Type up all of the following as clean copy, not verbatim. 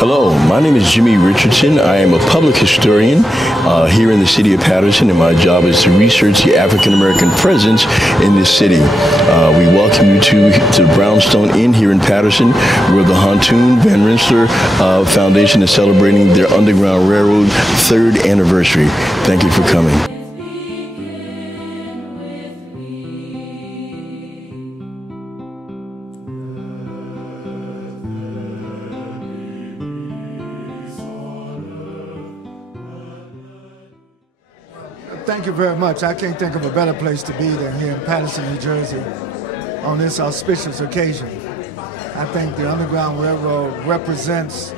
Hello, my name is Jimmy Richardson. I am a public historian here in the city of Patterson, and my job is to research the African American presence in this city. We welcome you to the Brownstone Inn here in Patterson, where the Huntoon Van Rensa Foundation is celebrating their Underground Railroad 3rd anniversary. Thank you for coming. Thank you very much. I can't think of a better place to be than here in Patterson, New Jersey, on this auspicious occasion. I think the Underground Railroad represents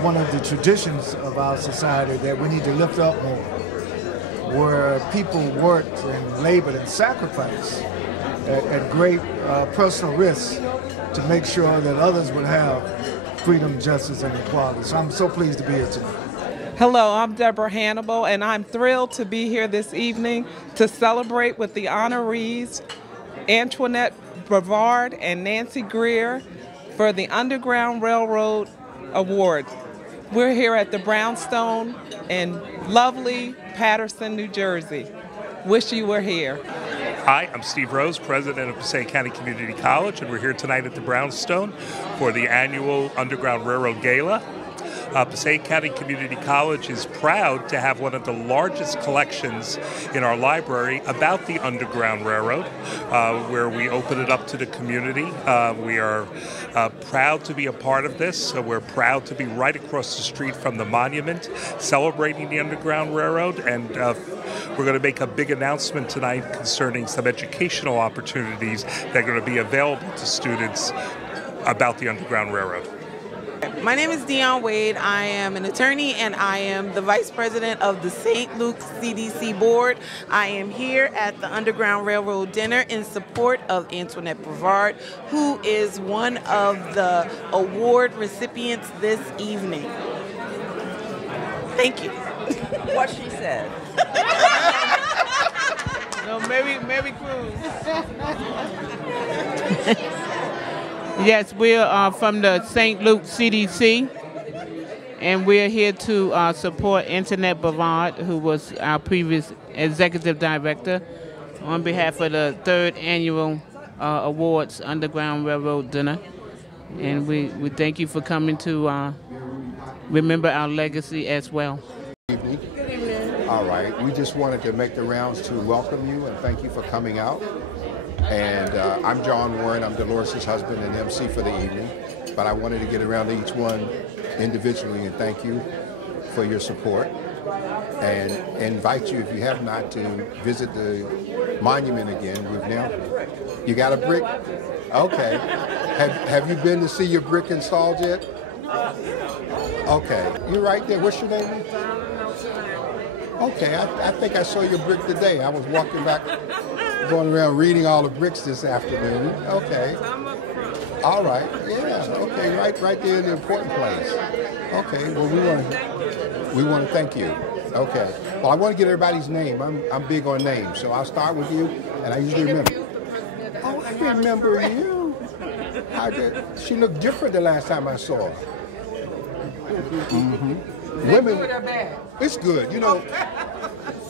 one of the traditions of our society that we need to lift up more, where people worked and labored and sacrificed at great personal risk to make sure that others would have freedom, justice, and equality. So I'm so pleased to be here tonight. Hello, I'm Deborah Hannibal, and I'm thrilled to be here this evening to celebrate with the honorees Antoinette Brevard and Nancy Greer for the Underground Railroad Award. We're here at the Brownstone in lovely Patterson, New Jersey. Wish you were here. Hi, I'm Steve Rose, president of Passaic County Community College, and we're here tonight at the Brownstone for the annual Underground Railroad Gala. Passaic County Community College is proud to have one of the largest collections in our library about the Underground Railroad, where we open it up to the community. We are proud to be a part of this. So we're proud to be right across the street from the monument, celebrating the Underground Railroad, and we're going to make a big announcement tonight concerning some educational opportunities that are going to be available to students about the Underground Railroad. My name is Dion Wade. I am an attorney and I am the vice president of the St. Luke's CDC board. I am here at the Underground Railroad dinner in support of Antoinette Brevard, who is one of the award recipients this evening. Thank you. What she said. No, Mary Cruz. Yes, we're from the St. Luke CDC, and we're here to support Antoinette Brevard, who was our previous executive director, on behalf of the 3rd annual awards Underground Railroad dinner. And we thank you for coming to remember our legacy as well. Good evening. All right, we just wanted to make the rounds to welcome you and thank you for coming out. And I'm John Warren. I'm Dolores' husband and MC for the evening. But I wanted to get around to each one individually and thank you for your support. And invite you, if you have not, to visit the monument again. You got a brick? Okay. Have you been to see your brick installed yet? Okay. You're right there. What's your name? Okay. I think I saw your brick today. I was walking back, going around reading all the bricks this afternoon. Okay. All right. Yeah. Okay. Right there in the important place. Okay. Well, we want to thank you. Okay. Well, I want to get everybody's name. I'm big on names, so I'll start with you, and I usually remember. Oh, I remember you. She looked different the last time I saw her. Mm-hmm. Women, good or bad? It's good. You know,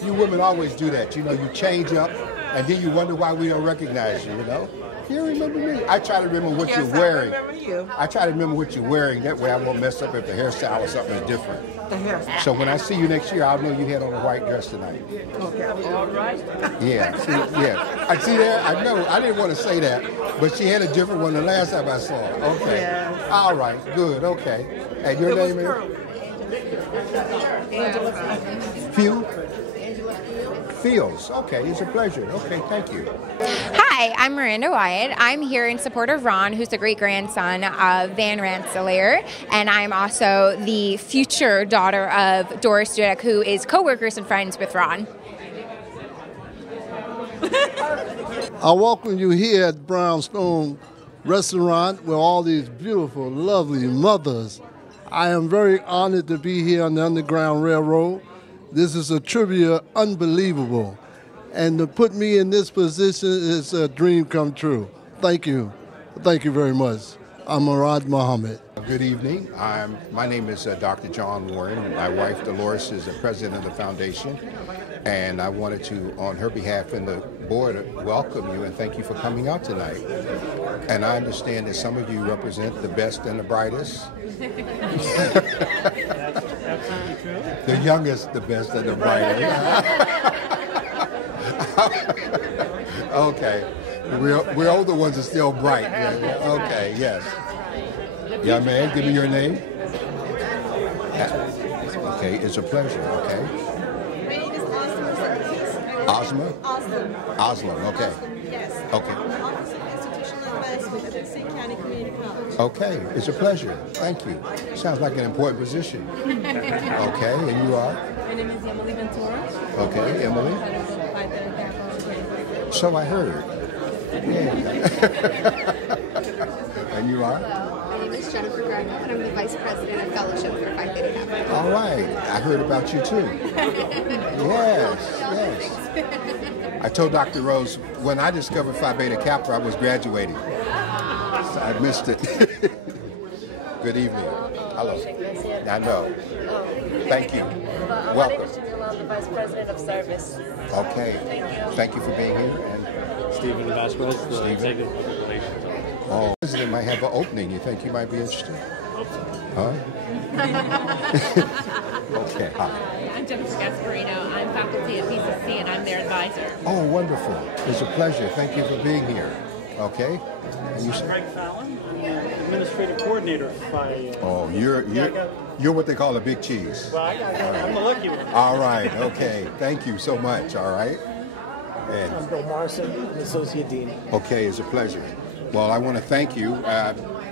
you women always do that. You know, you change up, and then you wonder why we don't recognize you, you know? You remember me? I try to remember what you're wearing. I remember you. I try to remember what you're wearing. That way I won't mess up if the hairstyle or something is different. The hairstyle. So when I see you next year, I'll know you had on a white dress tonight. Okay. All right. Yeah. See, yeah. I see there. I know. I didn't want to say that, but she had a different one the last time I saw her. Okay. Yeah. All right. Good. Okay. And your name is? Angela. Few? Fields. Okay, it's a pleasure. Okay, thank you. Hi, I'm Miranda Wyatt. I'm here in support of Ron, who's the great-grandson of Van Rensselaer, and I'm also the future daughter of Doris Dudek, who is co-workers and friends with Ron. I welcome you here at Brownstone Restaurant with all these beautiful, lovely mothers. I am very honored to be here on the Underground Railroad. This is a trivia unbelievable. And to put me in this position is a dream come true. Thank you. Thank you very much. I'm Murad Muhammad. Good evening. My name is Dr. John Warren. My wife Dolores is the president of the foundation, and I wanted to, on her behalf and the board, welcome you and thank you for coming out tonight. And I understand that some of you represent the best and the brightest. That's absolutely true. The youngest, the best, and the brightest. Okay. We're older ones are still bright. Okay, yes. Young man, give me your name. Okay, it's a pleasure, okay. My name is Ozma? Oslam, okay. Yes. Okay. I'm the Office of Institutional Advancement at St. County Community College. Okay, it's a pleasure. Thank you. Sounds like an important position. Okay, and you are? My name is Emily Ventura. Okay, Emily. So I heard. Yeah. And you are? My name is Jennifer Gardner, and I'm the Vice President of Fellowship for Phi Theta Kappa. All right. I heard about you too. Yes, yes. I told Dr. Rose, when I discovered Phi Beta Kappa, I was graduating. So I missed it. Good evening. Hello. I know. Thank you. Welcome. I'm the Vice President of Service. Okay. Thank you for being here. And Stephen, the Vice President, the Executive Relations. Oh, the president might have an opening. You think you might be interested? Huh? Okay. Hi. I'm Jennifer Gasparino. I'm faculty at PCC and I'm their advisor. Oh, wonderful. It's a pleasure. Thank you for being here. Okay. And you Greg Fallon, Administrative Coordinator. Oh, you're what they call a big cheese. Well, I'm the lucky one. All right. Okay. Thank you so much. All right. And I'm Bill Morrison, Associate Dean. okay, it's a pleasure. Well, I want to thank you.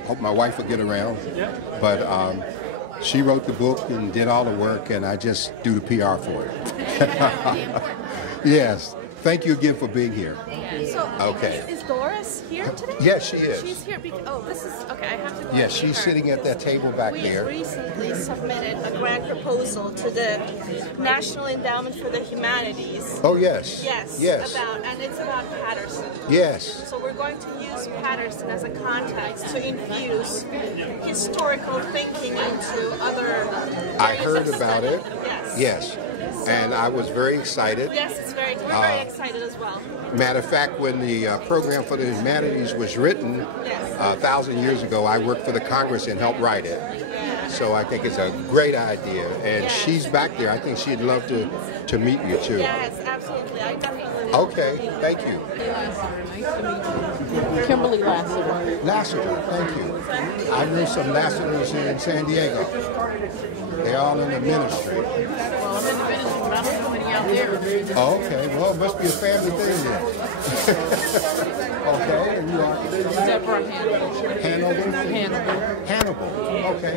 Hope my wife will get around. Yeah. But she wrote the book and did all the work, and I just do the PR for it. Yes. Thank you again for being here. So, Okay. is Doris here today? Yes, she is. She's here because, this is, okay, I have to go Yes, meet she's her. sitting at that table back there. We recently submitted a grant proposal to the National Endowment for the Humanities. Oh, yes. Yes. Yes. And it's about Patterson. Yes. So we're going to use Patterson as a context to infuse historical thinking into other I areas heard of about study. it. Yes. Yes. And I was very excited. Yes, we're very excited as well. Matter of fact, when the program for the humanities was written 1,000 years ago, I worked for the Congress and helped write it. So I think it's a great idea. And she's back there. I think she'd love to meet you too. Yes, absolutely. I definitely will. Okay, thank you. Kimberly Lassiter. Lassiter, thank you. I knew some Lassiters in San Diego. They're all in the ministry. Well, I'm in the ministry, but I don't know any out there. Oh, okay. Well, it must be a family thing then. Okay, and you are? Deborah Hannibal. Hannibal. Okay.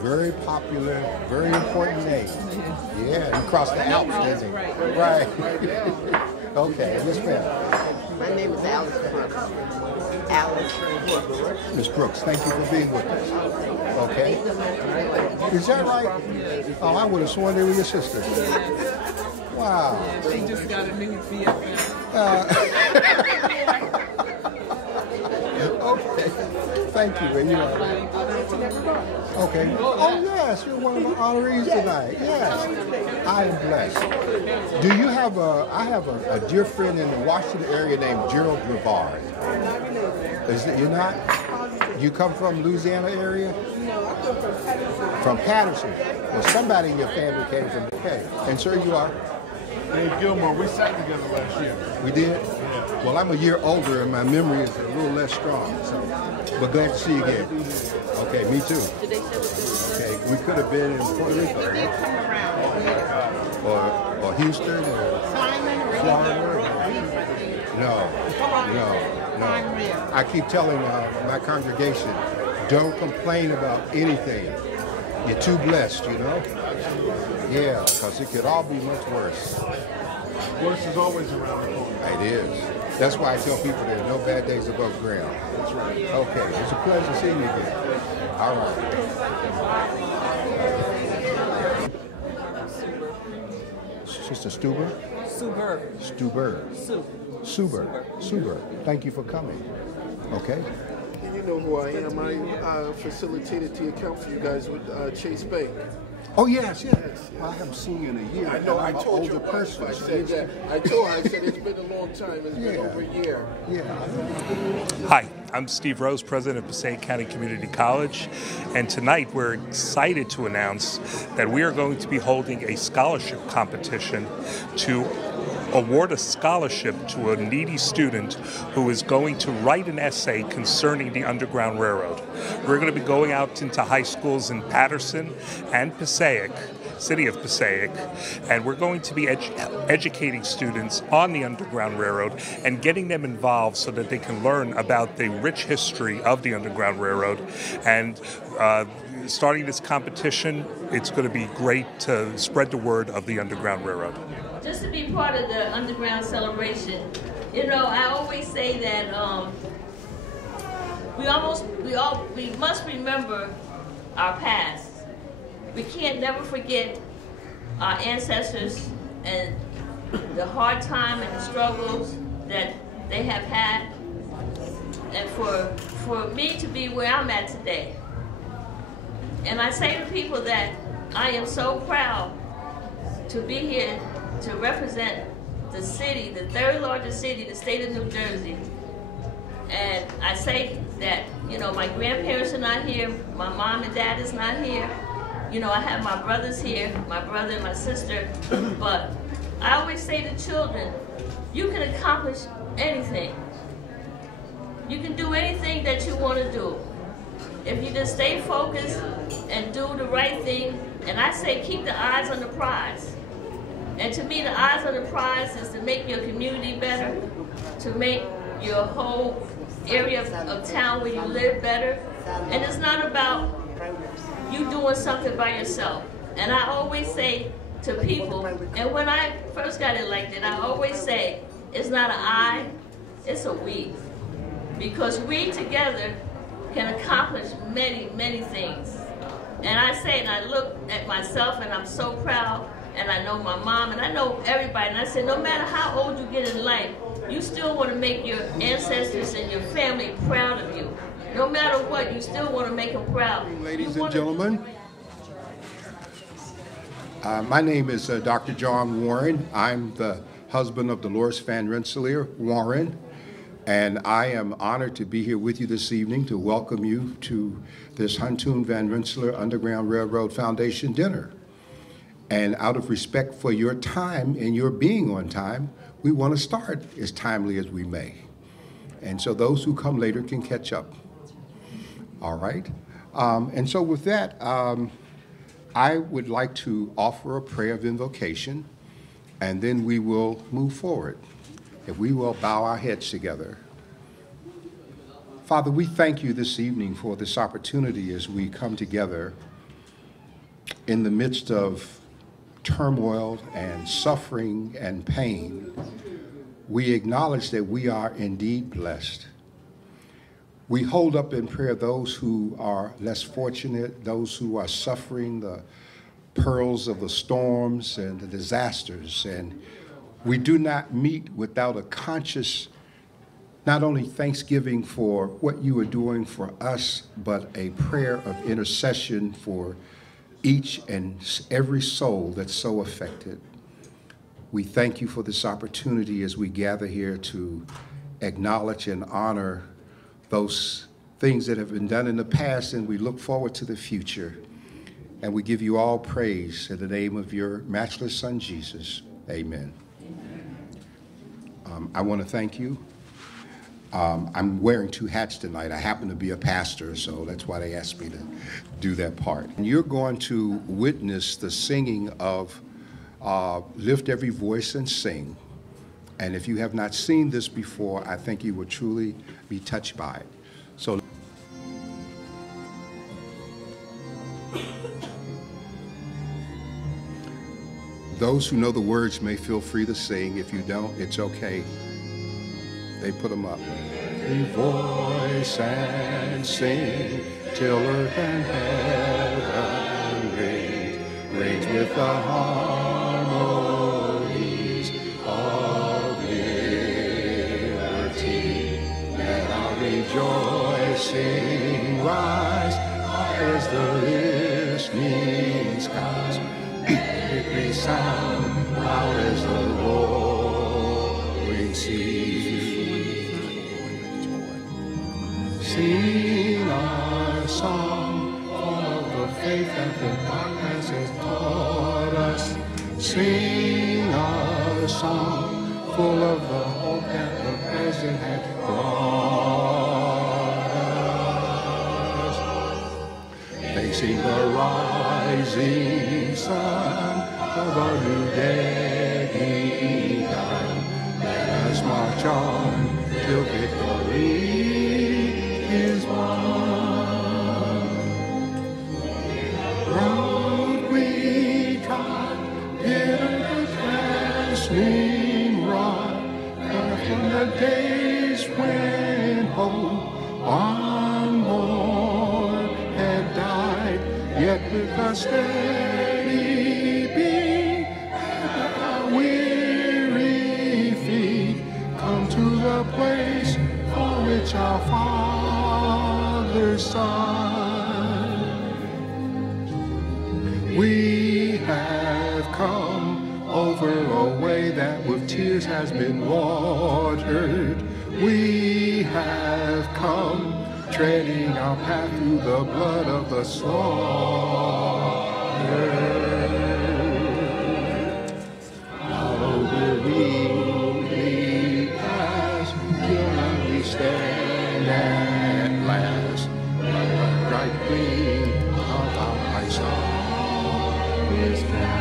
Very popular, very important name. Yeah, you crossed the Alps, didn't you? Right. Okay, yes, ma'am. My name is Alice Brooks. Alice Brooks. Miss Brooks, thank you for being with us. Okay. Is that right? Oh, I would have sworn they were your sister. Wow. She just got a new BFF. Okay. Thank you. And you are. Okay. Oh, yes, you're one of the honorees tonight. Yes. I am blessed. Do you have I have a dear friend in the Washington area named Gerald Brevard. Is it, you're not? You come from Louisiana area? No, I come from Patterson. From Patterson. Well, somebody in your family came from the K. And sir, you are? Dave Gilmore, we sat together last year. We did? Well, I'm a year older and my memory is a little less strong. So, but glad to see you again. Okay, me too. Okay, we could have been in Puerto Rico. We did come around. Or Houston or Florida. No. I keep telling my congregation, don't complain about anything. You're too blessed, you know? Yeah, because it could all be much worse. Worse is always around the corner. It is. That's why I tell people there are no bad days above ground. That's right. Okay, it's a pleasure seeing you again. All right. Sister Stuber? Stuber. Thank you for coming. Okay. you know who I am. I facilitated the account for you guys with Chase Bank. Oh, yes. Well, I haven't seen you in a year. I know. I told you person. I said that. I told her. I said it's been a long time. It's been over a year. Hi, I'm Steve Rose, president of Passaic County Community College, and tonight we're excited to announce that we are going to be holding a scholarship competition to award a scholarship to a needy student who is going to write an essay concerning the Underground Railroad. We're going to be going out into high schools in Patterson and Passaic, city of Passaic, and we're going to be educating students on the Underground Railroad and getting them involved so that they can learn about the rich history of the Underground Railroad. And starting this competition, it's going to be great to spread the word of the Underground Railroad. Just to be part of the Underground celebration, you know, I always say that we must remember our past. We can't never forget our ancestors and the hard time and the struggles that they have had, and for me to be where I'm at today. And I say to people that I am so proud to be here to represent the city, the third largest city, the state of New Jersey. And I say that, you know, my grandparents are not here, my mom and dad is not here. You know, I have my brothers here, my brother and my sister, but I always say to children, you can accomplish anything. You can do anything that you want to do. If you just stay focused and do the right thing, and I say keep the eyes on the prize. And to me, the eyes on the prize is to make your community better, to make your whole area of town where you live better. And it's not about you doing something by yourself. And I always say to people, and when I first got elected, I always say, it's not an I, it's a we. Because we together can accomplish many, many things. And I say, and I look at myself, and I'm so proud, and I know my mom, and I know everybody, and I say, no matter how old you get in life, you still want to make your ancestors and your family proud of you. No matter what, you still want to make them proud. Ladies and gentlemen, my name is Dr. John Warren. I'm the husband of Dolores Van Rensa Warren, and I am honored to be here with you this evening to welcome you to this Huntoon Van Rensa Underground Railroad Foundation dinner. And out of respect for your time and your being on time, we want to start as timely as we may. And so those who come later can catch up. All right. And so with that, I would like to offer a prayer of invocation, and then we will move forward. If we will bow our heads together. Father, we thank you this evening for this opportunity as we come together in the midst of turmoil and suffering and pain. We acknowledge that we are indeed blessed. We hold up in prayer those who are less fortunate, those who are suffering the perils of the storms and the disasters. And we do not meet without a conscious, not only thanksgiving for what you are doing for us, but a prayer of intercession for each and every soul that's so affected. We thank you for this opportunity as we gather here to acknowledge and honor those things that have been done in the past, and we look forward to the future. And we give you all praise in the name of your matchless Son, Jesus. Amen. I want to thank you. I'm wearing two hats tonight. I happen to be a pastor, so that's why they asked me to do that part. And you're going to witness the singing of Lift Every Voice and Sing. And if you have not seen this before, I think you will truly be touched by it. So those who know the words may feel free to sing. If you don't, it's okay. They put them up. Every voice and sing till earth and heaven rings with the harmonies of liberty. And I'll rejoice sing, rise, high as the listening skies. It may sound loud as the roaring sea. Sing our song, full of the faith that the darkness has taught us. Sing our song, full of the hope that the present had brought us. Facing the rising sun of a new day begun, let us march on till victory is won. Road we trod, bitter the grassing rod, from the days when hope unborn had died, yet with a steady beat and our weary feet come to the place for which our Father's Son. We have come over a way that with tears has been watered. We have come treading our path through the blood of the slaughtered. How will we pass till we stand at last by the bright gleam of our high star is cast.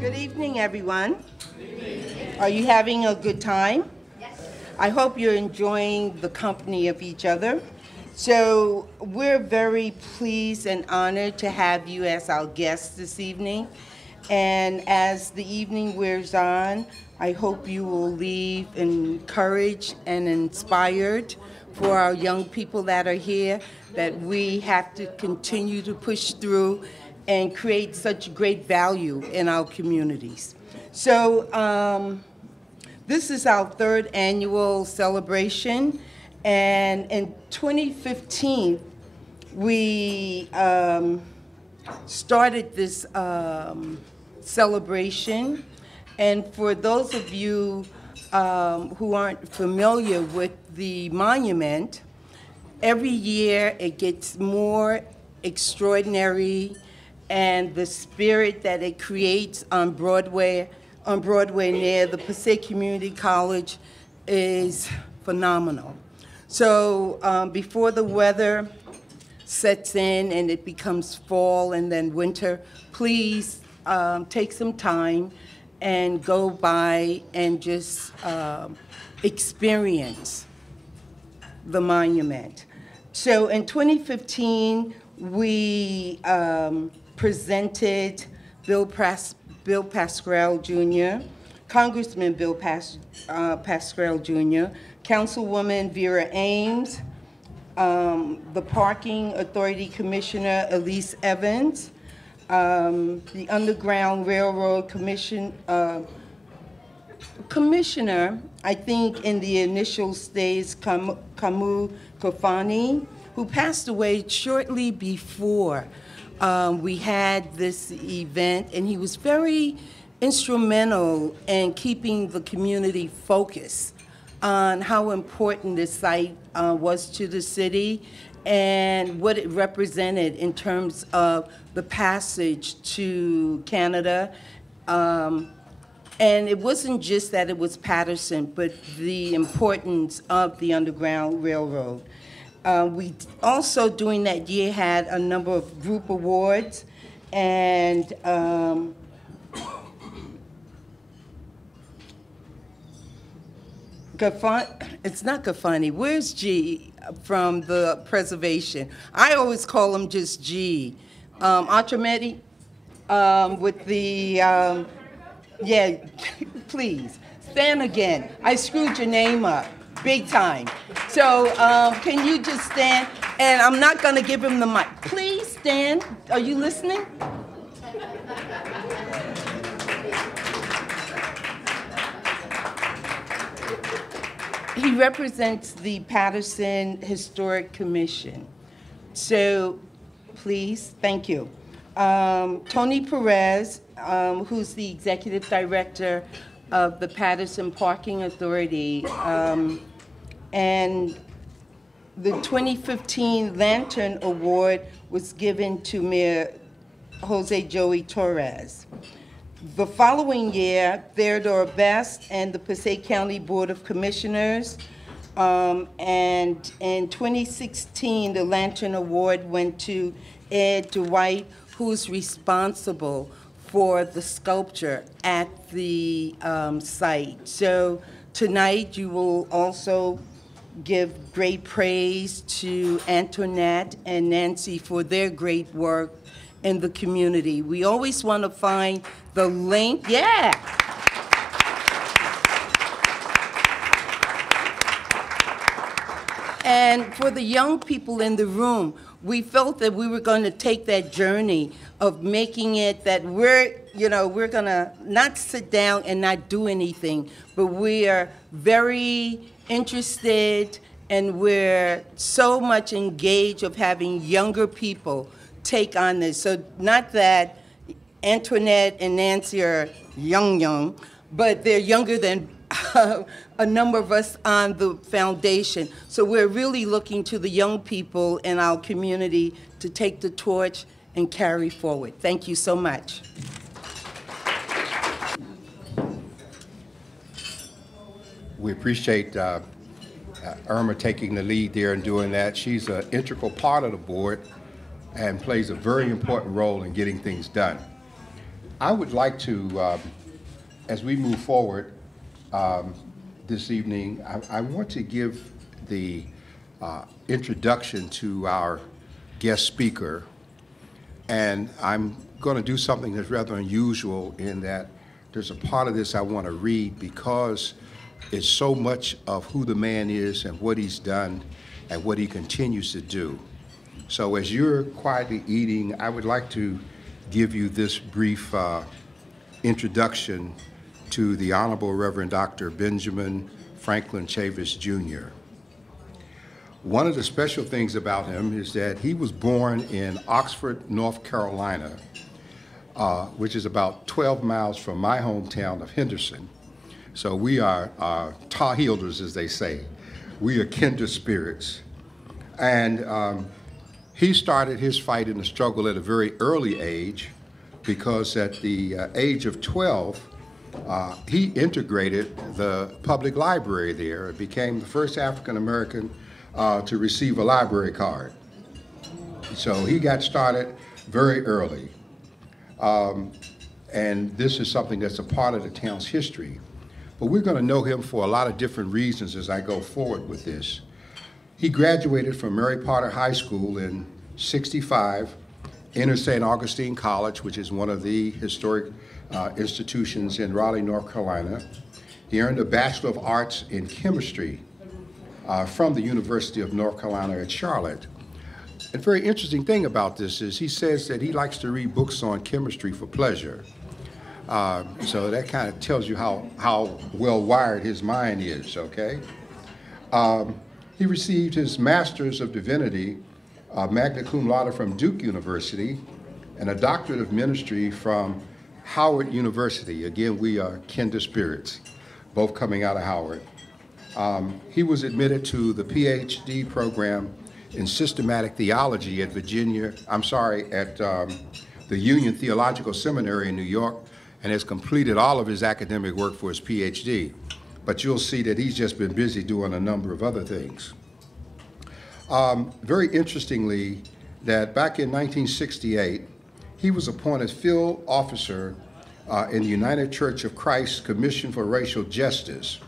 Good evening, everyone. Are you having a good time? Yes. I hope you're enjoying the company of each other. So we're very pleased and honored to have you as our guests this evening. And as the evening wears on, I hope you will leave encouraged and inspired for our young people that are here, that we have to continue to push through and create such great value in our communities. So this is our third annual celebration, and in 2015 we started this celebration. And for those of you who aren't familiar with the monument, every year it gets more extraordinary, and the spirit that it creates on Broadway near the Passaic Community College is phenomenal. So before the weather sets in and it becomes fall and then winter, please take some time and go by and just experience the monument. So in 2015, we presented Bill Pascrell Jr., Congressman Bill Pascrell Jr., Councilwoman Vera Ames, the Parking Authority Commissioner Elise Evans, the Underground Railroad Commissioner, I think in the initial stage, Kamu Kofani, who passed away shortly before we had this event, and he was very instrumental in keeping the community focused on how important this site was to the city and what it represented in terms of the passage to Canada. And it wasn't just that it was Patterson, but the importance of the Underground Railroad. We also, during that year, had a number of group awards, and it's not Gafani. Where's G from the preservation? I always call him just G. Archimedes, with the, yeah, please, stand again. I screwed your name up, big time. So can you just stand? And I'm not going to give him the mic. Please stand. Are you listening? He represents the Patterson Historic Commission. So please, thank you. Tony Perez, who's the executive director of the Patterson Parking Authority, and the 2015 Lantern Award was given to Mayor Jose Joey Torres. The following year, Theodore Best and the Passaic County Board of Commissioners, and in 2016, the Lantern Award went to Ed Dwight, who's responsible for the sculpture at the site. So tonight, you will also give great praise to Antoinette and Nancy for their great work in the community. We always want to find the link. Yeah. And for the young people in the room, we felt that we were going to take that journey of making it that we're going to not sit down and not do anything, but we are very interested and we're so much engaged of having younger people take on this. So not that Antoinette and Nancy are young, but they're younger than a number of us on the foundation. So we're really looking to the young people in our community to take the torch and carry forward. Thank you so much. We appreciate Irma taking the lead there and doing that. She's an integral part of the board and plays a very important role in getting things done. I would like to, as we move forward this evening, I want to give the introduction to our guest speaker, and I'm going to do something that's rather unusual in that there's a part of this I want to read because it's so much of who the man is and what he's done and what he continues to do. So as you're quietly eating, I would like to give you this brief introduction to the Honorable Reverend Dr. Benjamin Franklin Chavis, Jr. One of the special things about him is that he was born in Oxford, North Carolina, which is about 12 miles from my hometown of Henderson. So we are Tar Heelers, as they say. We are kindred spirits. And he started his fight in the struggle at a very early age because at the age of 12, he integrated the public library there. It became the first African-American to receive a library card. So he got started very early. And this is something that's a part of the town's history. But we're going to know him for a lot of different reasons as I go forward with this. He graduated from Mary Potter High School in '65, entered St. Augustine College, which is one of the historic institutions in Raleigh, North Carolina. He earned a Bachelor of Arts in Chemistry from the University of North Carolina at Charlotte. A very interesting thing about this is he says that he likes to read books on chemistry for pleasure. So that kind of tells you how well wired his mind is, okay? He received his Master's of Divinity, magna cum laude from Duke University, and a Doctorate of Ministry from Howard University. Again, we are kindred spirits, both coming out of Howard. He was admitted to the PhD program in systematic theology at the Union Theological Seminary in New York, and has completed all of his academic work for his PhD. But you'll see that he's just been busy doing a number of other things. Very interestingly, that back in 1968, he was appointed field officer in the United Church of Christ Commission for Racial Justice.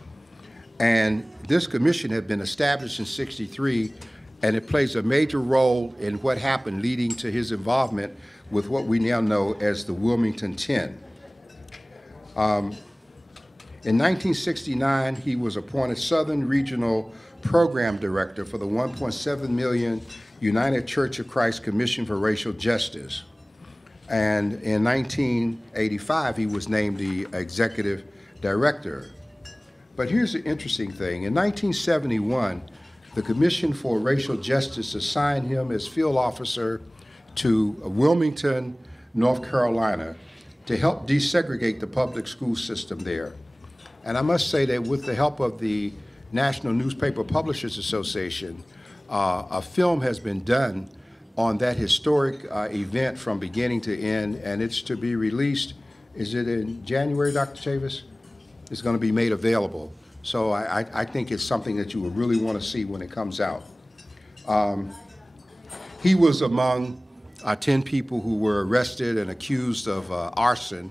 And this commission had been established in '63, and it plays a major role in what happened leading to his involvement with what we now know as the Wilmington 10. In 1969, he was appointed Southern Regional program director for the 1.7 million United Church of Christ Commission for Racial Justice. And in 1985, he was named the executive director. But here's the interesting thing. In 1971, the Commission for Racial Justice assigned him as field officer to Wilmington, North Carolina, to help desegregate the public school system there. And I must say that with the help of the National Newspaper Publishers Association, a film has been done on that historic event from beginning to end, and it's to be released, is it in January, Dr. Chavis? It's going to be made available. So I think it's something that you will really want to see when it comes out. He was among 10 people who were arrested and accused of arson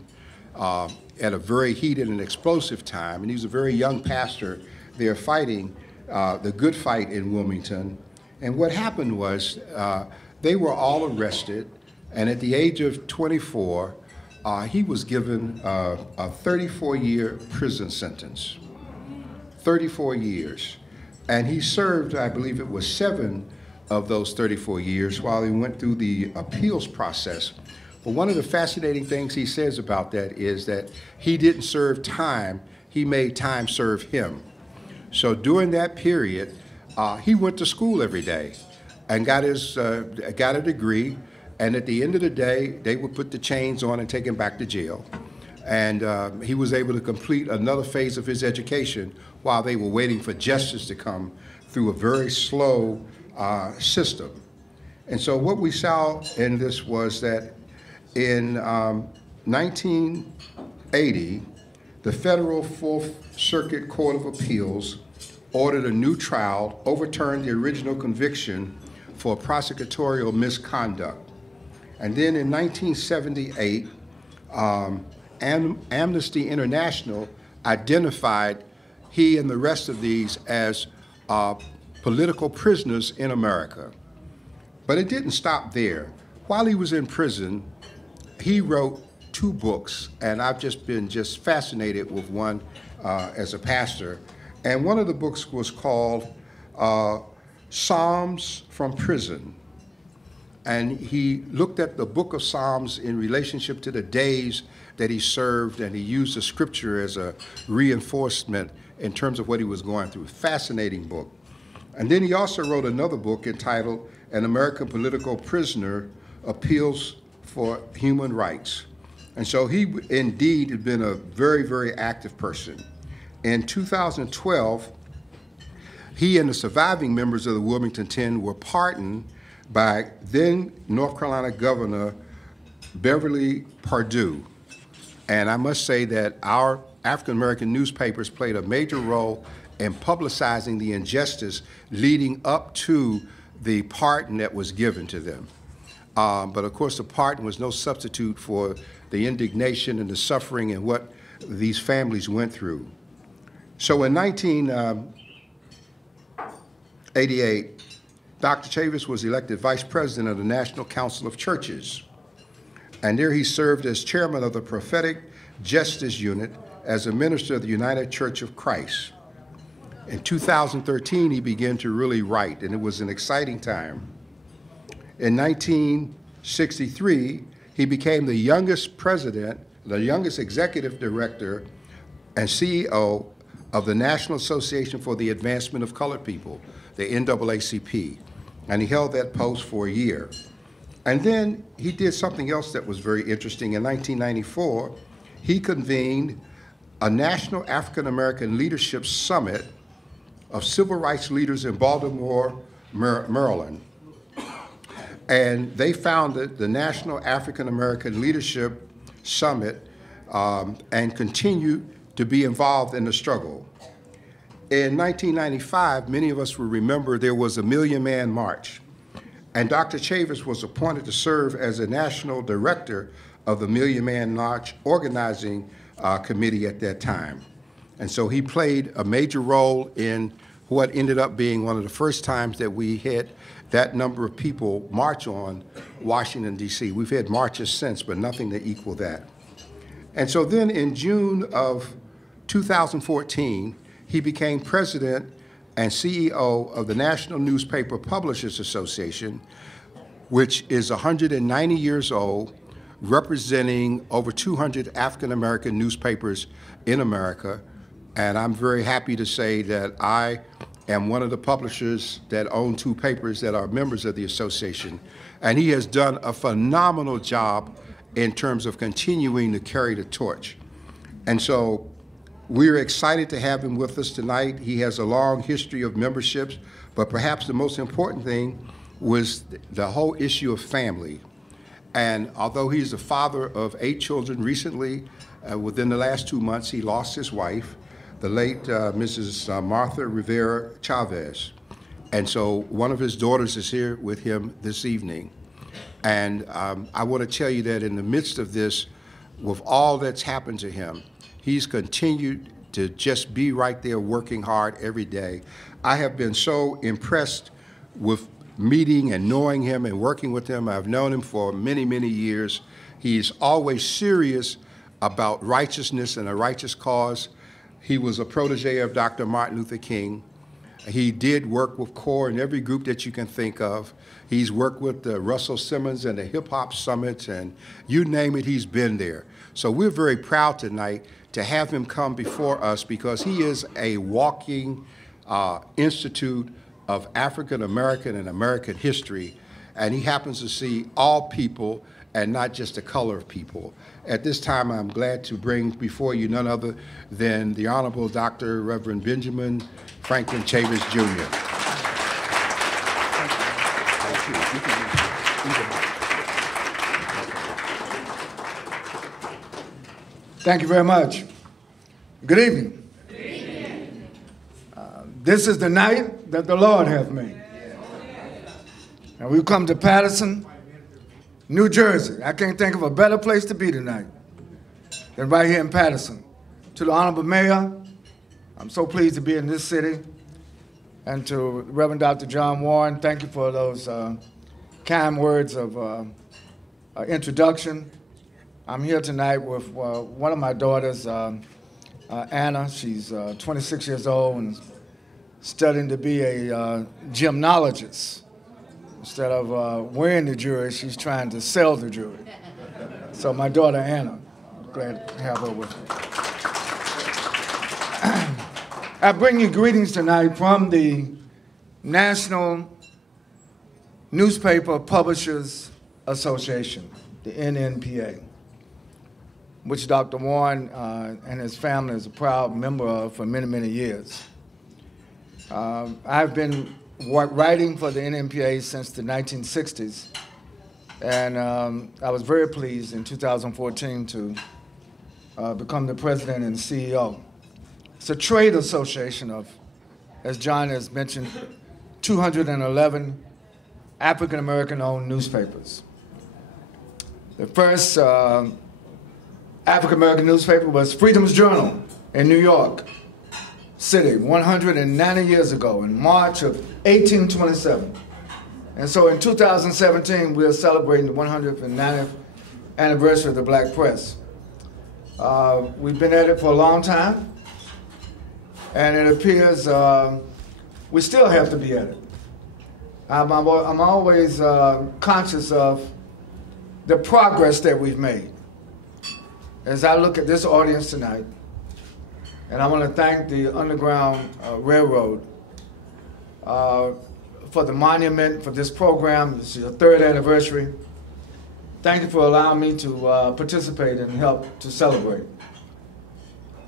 at a very heated and explosive time. And he was a very young pastor there fighting the good fight in Wilmington. And what happened was they were all arrested, and at the age of 24, he was given a 34-year prison sentence. 34 years. And he served, I believe it was 7 of those 34 years while he went through the appeals process. But one of the fascinating things he says about that is that he didn't serve time, he made time serve him. So during that period, he went to school every day and got a degree, and at the end of the day, they would put the chains on and take him back to jail. And he was able to complete another phase of his education while they were waiting for justice to come through a very slow system. And so what we saw in this was that in 1980, the Federal Fourth Circuit Court of Appeals ordered a new trial, overturned the original conviction for prosecutorial misconduct. And then in 1978, Amnesty International identified he and the rest of these as political prisoners in America. But it didn't stop there. While he was in prison, he wrote 2 books, and I've just been fascinated with one as a pastor. And one of the books was called Psalms from Prison. And he looked at the book of Psalms in relationship to the days that he served, and he used the scripture as a reinforcement in terms of what he was going through. Fascinating book. And then he also wrote another book entitled An American Political Prisoner Appeals for Human Rights. And so he indeed had been a very, very active person. In 2012, he and the surviving members of the Wilmington 10 were pardoned by then North Carolina Governor Beverly Perdue. And I must say that our African-American newspapers played a major role in publicizing the injustice leading up to the pardon that was given to them. But of course, the pardon was no substitute for the indignation and the suffering and what these families went through. So in 1988, Dr. Chavis was elected Vice President of the National Council of Churches. And there he served as chairman of the Prophetic Justice Unit as a minister of the United Church of Christ. In 2013, he began to really write, and it was an exciting time. In 1963, he became the youngest president, the youngest executive director and CEO of the National Association for the Advancement of Colored People, the NAACP, and he held that post for a year. And then he did something else that was very interesting. In 1994, he convened a National African American Leadership Summit of civil rights leaders in Baltimore, Maryland. And they founded the National African American Leadership Summit and continued to be involved in the struggle. In 1995, many of us will remember there was a Million Man March, and Dr. Chavis was appointed to serve as a national director of the Million Man March organizing committee at that time. And so he played a major role in what ended up being one of the first times that we had that number of people march on Washington, D.C. We've had marches since, but nothing to equal that. And so then in June of 2014, he became president and CEO of the National Newspaper Publishers Association, which is 190 years old, representing over 200 African-American newspapers in America. And I'm very happy to say that I am one of the publishers that own 2 papers that are members of the association. And he has done a phenomenal job in terms of continuing to carry the torch. And so we're excited to have him with us tonight. He has a long history of memberships, but perhaps the most important thing was the whole issue of family. And although he's the father of 8 children, recently, within the last 2 months, he lost his wife, the late Mrs. Martha Rivera Chavez. And so one of his daughters is here with him this evening. And I want to tell you that in the midst of this, with all that's happened to him, he's continued to just be right there working hard every day. I have been so impressed with meeting and knowing him and working with him. I've known him for many, many years. He's always serious about righteousness and a righteous cause. He was a protege of Dr. Martin Luther King. He did work with CORE and every group that you can think of. He's worked with Russell Simmons and the Hip Hop Summits, and you name it, he's been there. So we're very proud tonight to have him come before us because he is a walking institute of African American and American history, and he happens to see all people and not just the color of people. At this time, I'm glad to bring before you none other than the Honorable Dr. Reverend Benjamin Franklin Chavis, Jr. Thank you very much. Good evening. Good evening. This is the night that the Lord hath made. And we've come to Patterson, New Jersey. I can't think of a better place to be tonight than right here in Patterson. To the Honorable Mayor, I'm so pleased to be in this city. And to Reverend Dr. John Warren, thank you for those kind words of introduction. I'm here tonight with one of my daughters, Anna. She's 26 years old and studying to be a gymnologist. Instead of wearing the jewelry, she's trying to sell the jewelry. So my daughter, Anna, I'm glad to have her with me. I bring you greetings tonight from the National Newspaper Publishers Association, the NNPA, which Dr. Warren and his family is a proud member of for many, many years. I've been writing for the NNPA since the 1960s, and I was very pleased in 2014 to become the president and CEO. It's a trade association of, as John has mentioned, 211 African-American owned newspapers. The first African-American newspaper was Freedom's Journal in New York City 190 years ago in March of 1827. And so in 2017, we are celebrating the 190th anniversary of the Black Press. We've been at it for a long time, and it appears we still have to be at it. I'm always conscious of the progress that we've made. As I look at this audience tonight, and I want to thank the Underground Railroad for the monument for this program. This is your 3rd anniversary. Thank you for allowing me to participate and help to celebrate.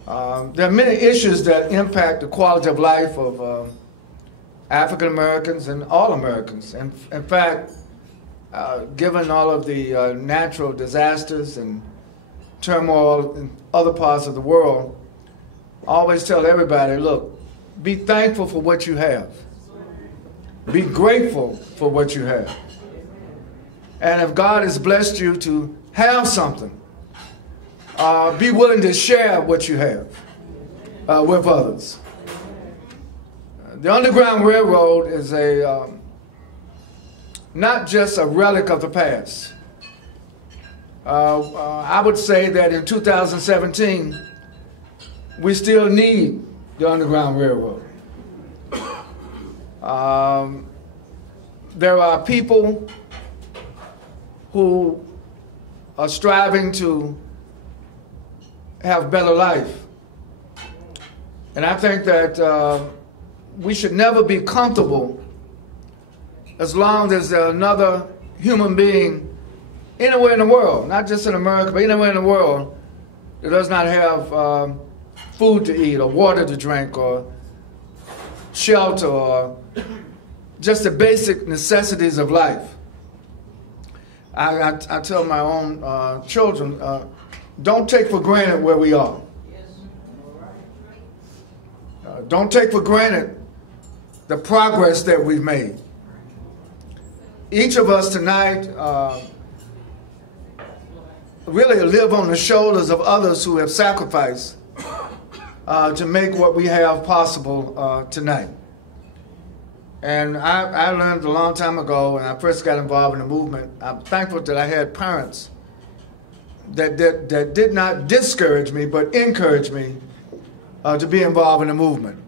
There are many issues that impact the quality of life of African Americans and all Americans. And in fact, given all of the natural disasters and turmoil in other parts of the world, I always tell everybody, look, be thankful for what you have. Be grateful for what you have. And if God has blessed you to have something, be willing to share what you have with others. The Underground Railroad is not just a relic of the past. I would say that in 2017, we still need the Underground Railroad. There are people who are striving to have better life. And I think that we should never be comfortable as long as there's another human being anywhere in the world, not just in America, but anywhere in the world that does not have food to eat or water to drink or shelter or just the basic necessities of life. I tell my own children, don't take for granted where we are. Don't take for granted the progress that we've made. Each of us tonight really live on the shoulders of others who have sacrificed to make what we have possible tonight. And I learned a long time ago when I first got involved in the movement, I'm thankful that I had parents that did not discourage me but encourage me to be involved in the movement.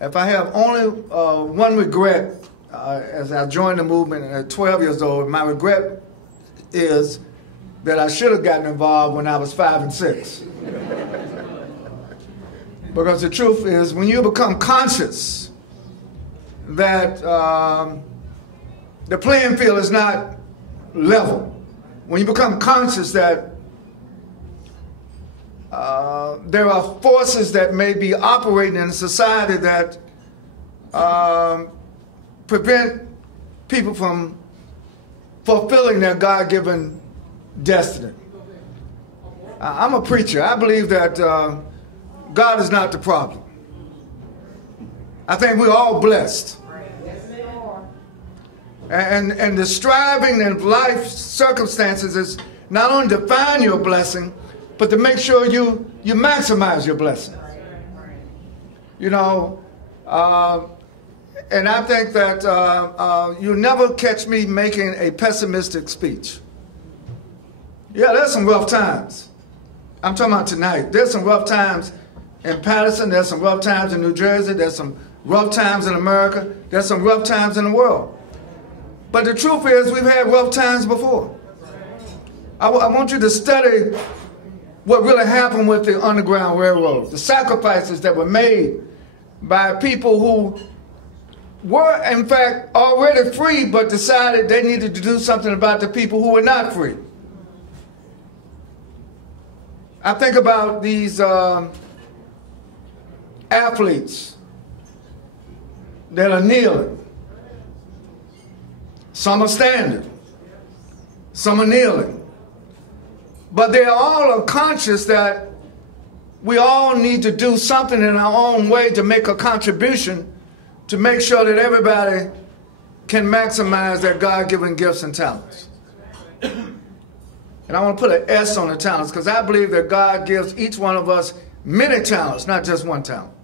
If I have only one regret as I joined the movement at 12 years old, my regret is that I should have gotten involved when I was 5 and 6. Because the truth is, when you become conscious that the playing field is not level, when you become conscious that there are forces that may be operating in a society that prevent people from fulfilling their God-given destiny. I'm a preacher. I believe that God is not the problem. I think we're all blessed. And the striving in life circumstances is not only to find your blessing, but to make sure you maximize your blessing. You know, and I think that you'll never catch me making a pessimistic speech. Yeah, there's some rough times. I'm talking about tonight. There's some rough times in Patterson. There's some rough times in New Jersey. There's some rough times in America. There's some rough times in the world. But the truth is, we've had rough times before. I want you to study what really happened with the Underground Railroad, the sacrifices that were made by people who were, in fact, already free, but decided they needed to do something about the people who were not free. I think about these athletes that are kneeling. Some are standing. Some are kneeling. But they all are conscious that we all need to do something in our own way to make a contribution to make sure that everybody can maximize their God-given gifts and talents. And I want to put an S on the talents because I believe that God gives each one of us many talents, not just one talent.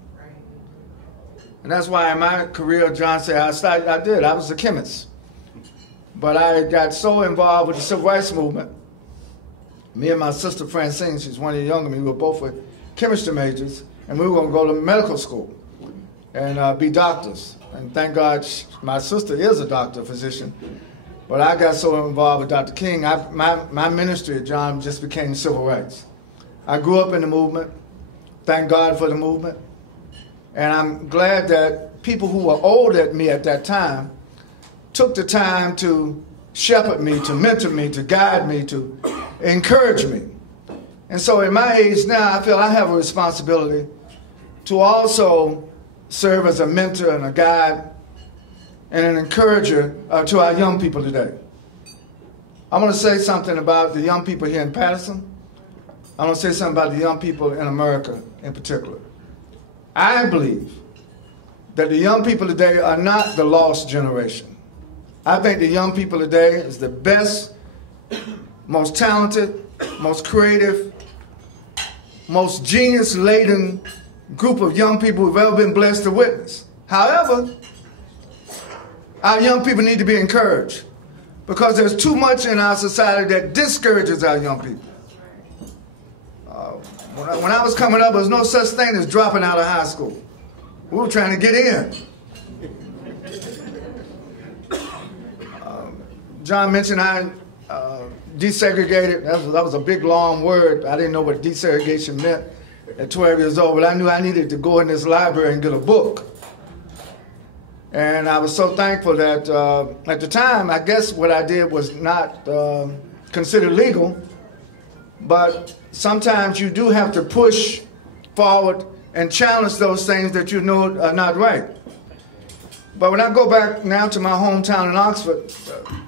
And that's why in my career, John said, I was a chemist. But I got so involved with the civil rights movement. Me and my sister Francine, she's 1 year younger than me, we were both chemistry majors, and we were going to go to medical school and be doctors. And thank God my sister is a doctor, physician. But I got so involved with Dr. King, my ministry at John just became civil rights. I grew up in the movement. Thank God for the movement. And I'm glad that people who were older than me at that time took the time to shepherd me, to mentor me, to guide me, to encourage me. And so in my age now, I feel I have a responsibility to also serve as a mentor and a guide and an encourager to our young people today. I want to say something about the young people here in Patterson. I want to say something about the young people in America in particular. I believe that the young people today are not the lost generation. I think the young people today is the best, most talented, most creative, most genius-laden group of young people we've ever been blessed to witness. However, our young people need to be encouraged because there's too much in our society that discourages our young people. When I was coming up, there was no such thing as dropping out of high school. We were trying to get in. John mentioned I desegregated. That was a big, long word. I didn't know what desegregation meant at 12 years old, but I knew I needed to go in this library and get a book. And I was so thankful that at the time, I guess what I did was not considered legal, but sometimes you do have to push forward and challenge those things that you know are not right. But when I go back now to my hometown in Oxford,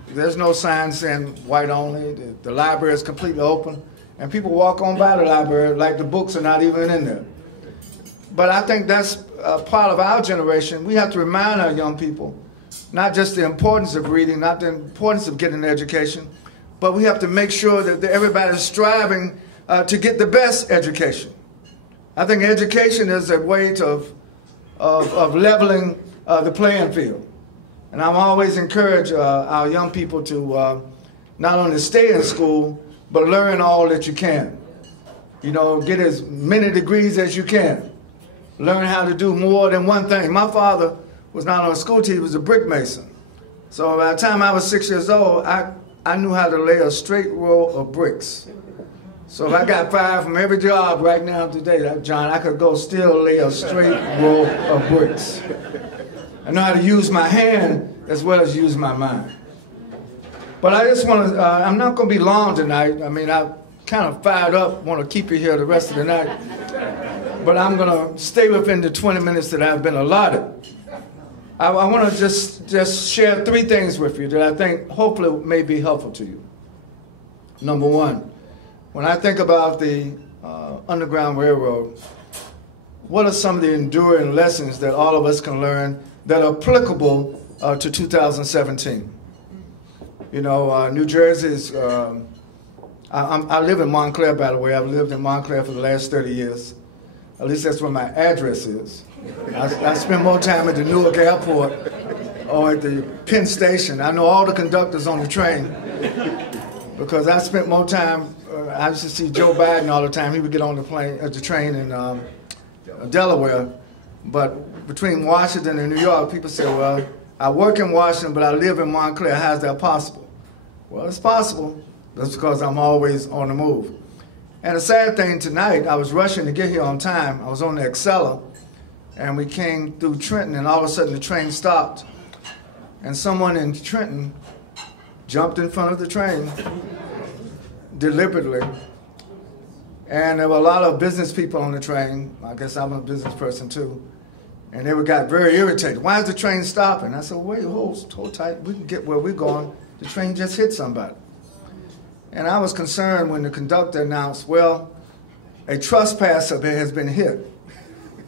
there's no sign saying white only. The library is completely open, and people walk on by the library like the books are not even in there. But I think that's part of our generation. We have to remind our young people, not just the importance of reading, not the importance of getting an education, but we have to make sure that everybody's striving to get the best education. I think education is a way of leveling the playing field. And I'm always encourage our young people to not only stay in school, but learn all that you can. You know, get as many degrees as you can. Learn how to do more than one thing. My father was not on a school team, he was a brick mason. So by the time I was 6 years old, I knew how to lay a straight row of bricks. So if I got fired from every job right now today, John, I could go still lay a straight row of bricks. I know how to use my hand as well as use my mind. But I just want to, I'm not going to be long tonight. I mean, I kind of fired up, want to keep you here the rest of the night. But I'm going to stay within the 20 minutes that I've been allotted. I want to just share 3 things with you that I think hopefully may be helpful to you. Number one, when I think about the Underground Railroad, what are some of the enduring lessons that all of us can learn that are applicable to 2017? You know, New Jersey is, I live in Montclair, by the way. I've lived in Montclair for the last 30 years. At least that's where my address is. I spend more time at the Newark Airport or at the Penn Station. I know all the conductors on the train because I spent more time, I used to see Joe Biden all the time. He would get on the train in Delaware. But between Washington and New York, people say, well, I work in Washington, but I live in Montclair. How's that possible? Well, it's possible. That's because I'm always on the move. And the sad thing tonight, I was rushing to get here on time. I was on the Acela, and we came through Trenton, and all of a sudden the train stopped. And someone in Trenton jumped in front of the train deliberately. And there were a lot of business people on the train. I guess I'm a business person too. And they got very irritated. Why is the train stopping? I said, well, wait, hold tight. We can get where we're going. The train just hit somebody. And I was concerned when the conductor announced, well, a trespasser has been hit.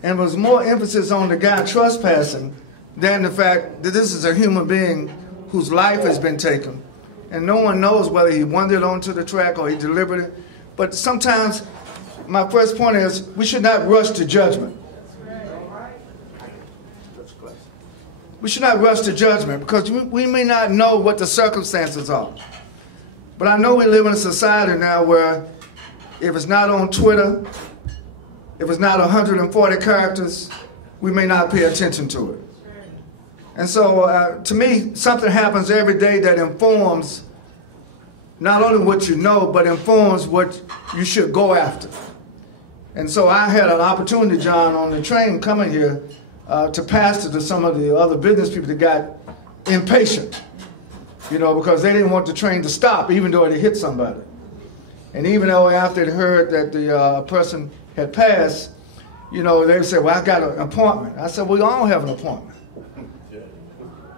And there was more emphasis on the guy trespassing than the fact that this is a human being whose life has been taken. And no one knows whether he wandered onto the track or he delivered it. But sometimes, my first point is, we should not rush to judgment. We should not rush to judgment because we may not know what the circumstances are. But I know we live in a society now where if it's not on Twitter, if it's not 140 characters, we may not pay attention to it. And so to me, something happens every day that informs not only what you know, but informs what you should go after. And so I had an opportunity, John, on the train coming here to pastor to some of the other business people that got impatient, you know, because they didn't want the train to stop, even though it hit somebody. And even though after they heard that the person had passed, you know, they said, well, I got an appointment. I said, we all have an appointment.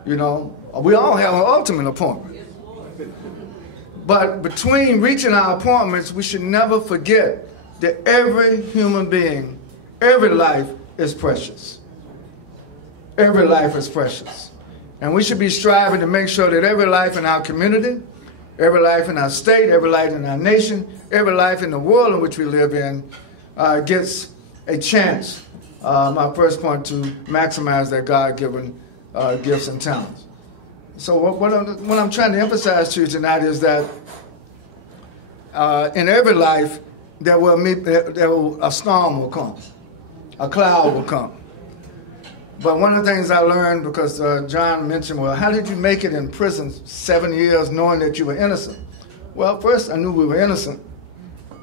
You know, we all have an ultimate appointment. But between reaching our appointments, we should never forget that every human being, every life is precious. Every life is precious. And we should be striving to make sure that every life in our community, every life in our state, every life in our nation, every life in the world in which we live in gets a chance, my first point, to maximize their God-given gifts and talents. So what I'm trying to emphasize to you tonight is that in every life, a storm will come, a cloud will come. But one of the things I learned, because John mentioned, well, how did you make it in prison 7 years knowing that you were innocent? Well, first, I knew we were innocent.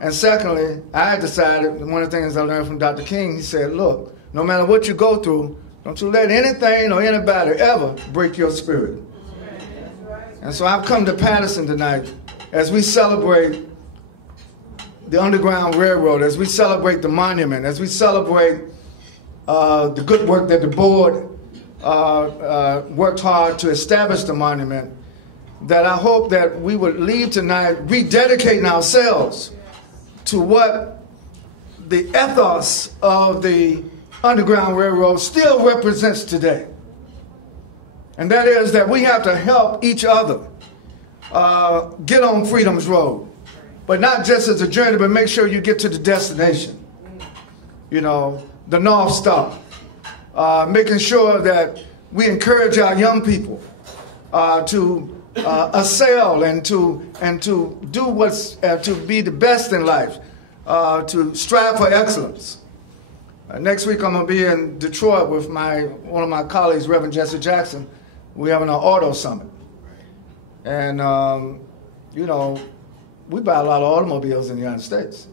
And secondly, I decided, one of the things I learned from Dr. King, he said, look, no matter what you go through, don't you let anything or anybody ever break your spirit. And so I've come to Patterson tonight as we celebrate the Underground Railroad, as we celebrate the monument, as we celebrate the good work that the board worked hard to establish the monument, that I hope that we would leave tonight rededicating ourselves to what the ethos of the Underground Railroad still represents today. And that is that we have to help each other get on Freedom's Road. But not just as a journey, but make sure you get to the destination. You know, the North Star. Making sure that we encourage our young people to assail and to do what's to be the best in life, to strive for excellence. Next week I'm going to be in Detroit with one of my colleagues, Reverend Jesse Jackson. We're having an auto summit. And, you know, we buy a lot of automobiles in the United States.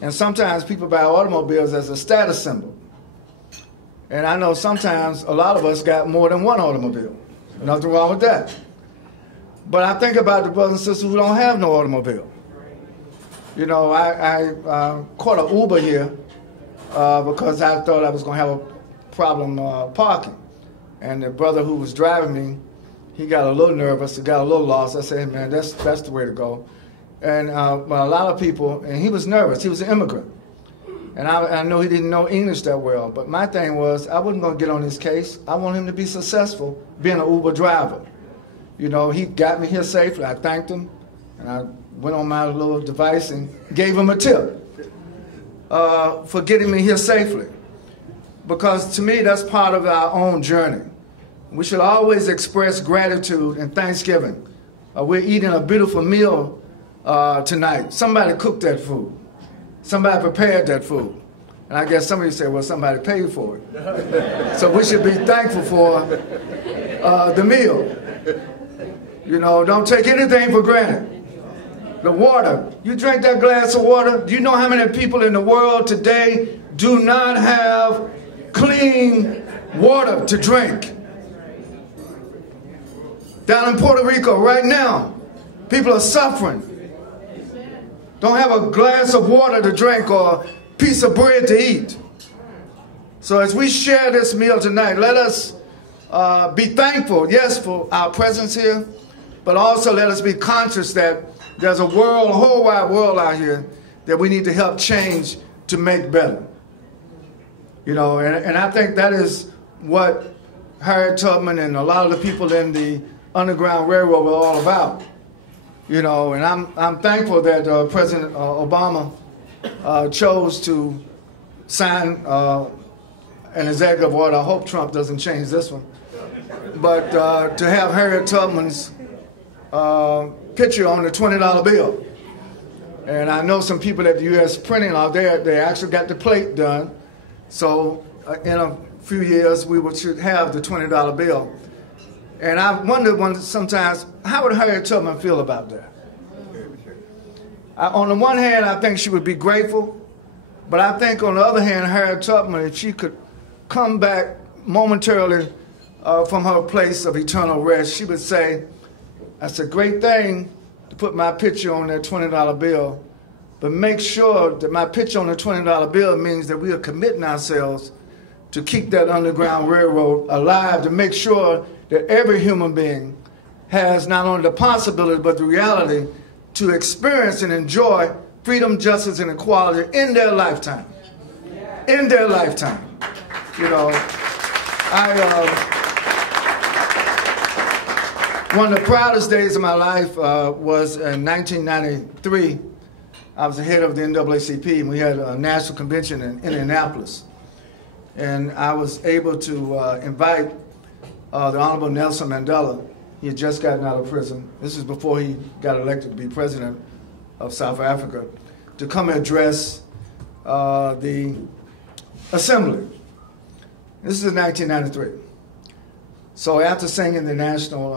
And sometimes people buy automobiles as a status symbol. And I know sometimes a lot of us got more than one automobile. Nothing wrong with that. But I think about the brothers and sisters who don't have no automobile. You know, I caught an Uber here because I thought I was going to have a problem parking. And the brother who was driving me, he got a little nervous, he got a little lost. I said, hey, man, that's the way to go. And but a lot of people, and he was nervous, he was an immigrant. And I know he didn't know English that well, but my thing was, I wasn't going to get on his case. I want him to be successful being an Uber driver. You know, he got me here safely. I thanked him, and I went on my little device and gave him a tip for getting me here safely. Because to me, that's part of our own journey. We should always express gratitude and thanksgiving. We're eating a beautiful meal tonight. Somebody cooked that food. Somebody prepared that food. And I guess somebody said, well, somebody paid for it. So we should be thankful for the meal. You know, don't take anything for granted. The water. You drink that glass of water. Do you know how many people in the world today do not have clean water to drink? Down in Puerto Rico right now, people are suffering. Don't have a glass of water to drink or a piece of bread to eat. So as we share this meal tonight, let us be thankful, yes, for our presence here, but also let us be conscious that there's a world, a whole wide world out here that we need to help change to make better. You know, and I think that is what Harriet Tubman and a lot of the people in the Underground Railroad were all about. You know, and I'm thankful that President Obama chose to sign an executive order. I hope Trump doesn't change this one. But to have Harriet Tubman's picture on the $20 bill. And I know some people at the U.S. printing out there, they actually got the plate done. So in a few years, we should have the $20 bill. And I wonder sometimes, how would Harriet Tubman feel about that? On the one hand, I think she would be grateful. But I think on the other hand, Harriet Tubman, if she could come back momentarily from her place of eternal rest, she would say, that's a great thing to put my picture on that $20 bill, but make sure that my picture on the $20 bill means that we are committing ourselves to keep that Underground Railroad alive, to make sure that every human being has not only the possibility, but the reality to experience and enjoy freedom, justice, and equality in their lifetime. In their lifetime. You know, one of the proudest days of my life was in 1993. I was the head of the NAACP, and we had a national convention in Indianapolis. And I was able to invite the Honorable Nelson Mandela. He had just gotten out of prison. This is before he got elected to be president of South Africa, to come and address the assembly. This is in 1993. So after singing the national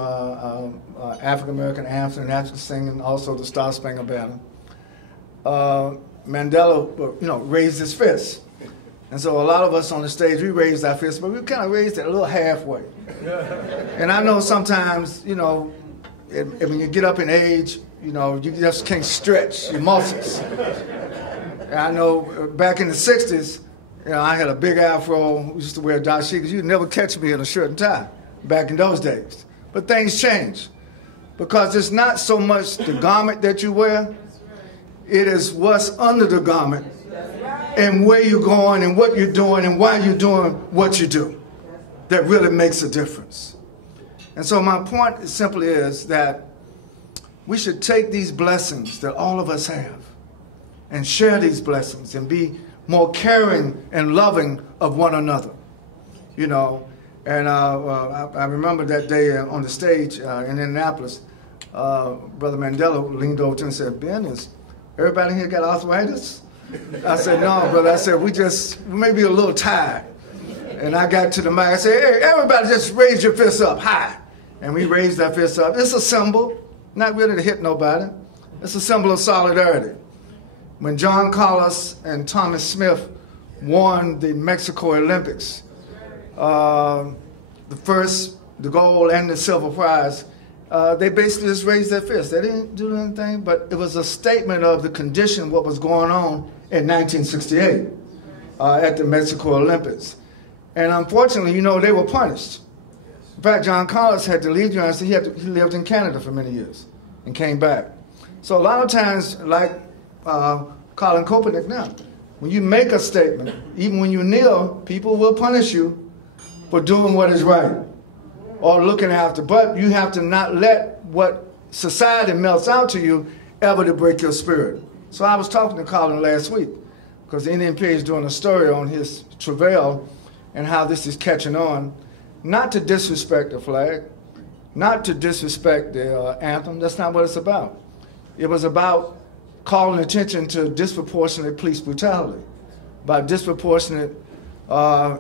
African-American anthem and after singing also the Star Spangled Banner, Mandela, raised his fist. And so a lot of us on the stage, we raised our fists, but we kind of raised it a little halfway. And I know sometimes, when you get up in age, you just can't stretch your muscles. And I know back in the 60s, I had a big afro, used to wear dashikis. You'd never catch me in a shirt and tie back in those days. But things change because it's not so much the garment that you wear, it is what's under the garment and where you're going and what you're doing and why you're doing what you do that really makes a difference. And so my point simply is that we should take these blessings that all of us have and share these blessings and be more caring and loving of one another, And I remember that day on the stage in Indianapolis, Brother Mandela leaned over to me and said, "Ben, is everybody here got arthritis?" I said, "No, brother." I said, we may be a little tired. And I got to the mic. I said, "Hey, everybody just raise your fists up high." And we raised our fists up. It's a symbol, not really to hit nobody. It's a symbol of solidarity. When John Carlos and Thomas Smith won the Mexico Olympics, the gold and the silver prize, they basically just raised their fists. They didn't do anything, but it was a statement of the condition, what was going on in 1968 at the Mexico Olympics. And unfortunately, they were punished. In fact, John Carlos had to leave the United States. He lived in Canada for many years and came back. So a lot of times, like Colin Kaepernick now, when you make a statement, even when you kneel, people will punish you for doing what is right or looking after. But you have to not let what society melts out to you ever to break your spirit. So I was talking to Colin last week because the NMPA is doing a story on his travail and how this is catching on. Not to disrespect the flag, not to disrespect the anthem. That's not what it's about. It was about calling attention to disproportionate police brutality, by disproportionate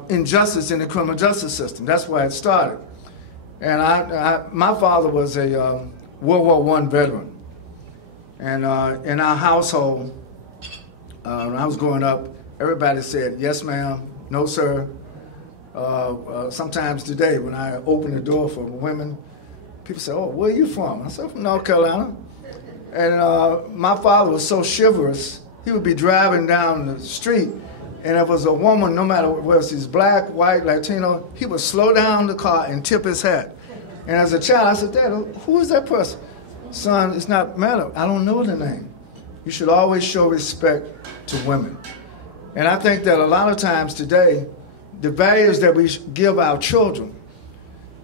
injustice in the criminal justice system. That's why it started. And my father was a World War I veteran. And in our household, when I was growing up, everybody said, "Yes, ma'am," "No, sir." Sometimes today, when I open the door for women, people say, "Oh, where are you from?" I said, "From North Carolina." And my father was so chivalrous, he would be driving down the street, and if it was a woman, no matter whether she's black, white, Latino, he would slow down the car and tip his hat. And as a child, I said, "Dad, who is that person?" "Son, it's not matter. I don't know the name." You should always show respect to women. And I think that a lot of times today, the values that we give our children,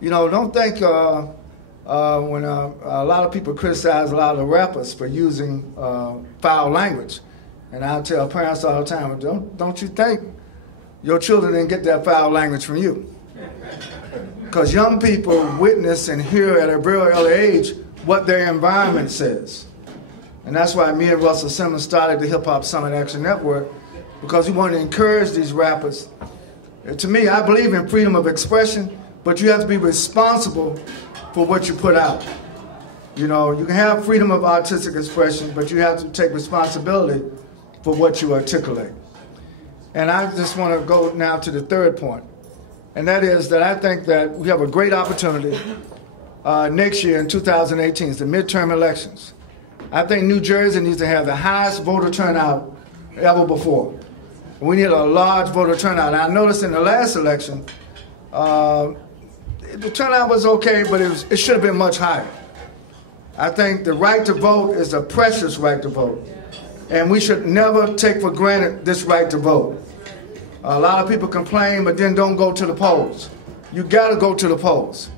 don't think when a lot of people criticize a lot of the rappers for using foul language. And I tell parents all the time, don't you think your children didn't get that foul language from you? Because young people witness and hear at a very early age what their environment says. And that's why me and Russell Simmons started the Hip Hop Summit Action Network, because we want to encourage these rappers. To me, I believe in freedom of expression, but you have to be responsible for what you put out. You can have freedom of artistic expression, but you have to take responsibility for what you articulate. And I just want to go now to the third point, and that is that I think that we have a great opportunity next year in 2018, it's the midterm elections. I think New Jersey needs to have the highest voter turnout ever before. We need a large voter turnout. And I noticed in the last election, the turnout was okay, but it should have been much higher. I think the right to vote is a precious right to vote. And we should never take for granted this right to vote. A lot of people complain, but then don't go to the polls. You got to go to the polls.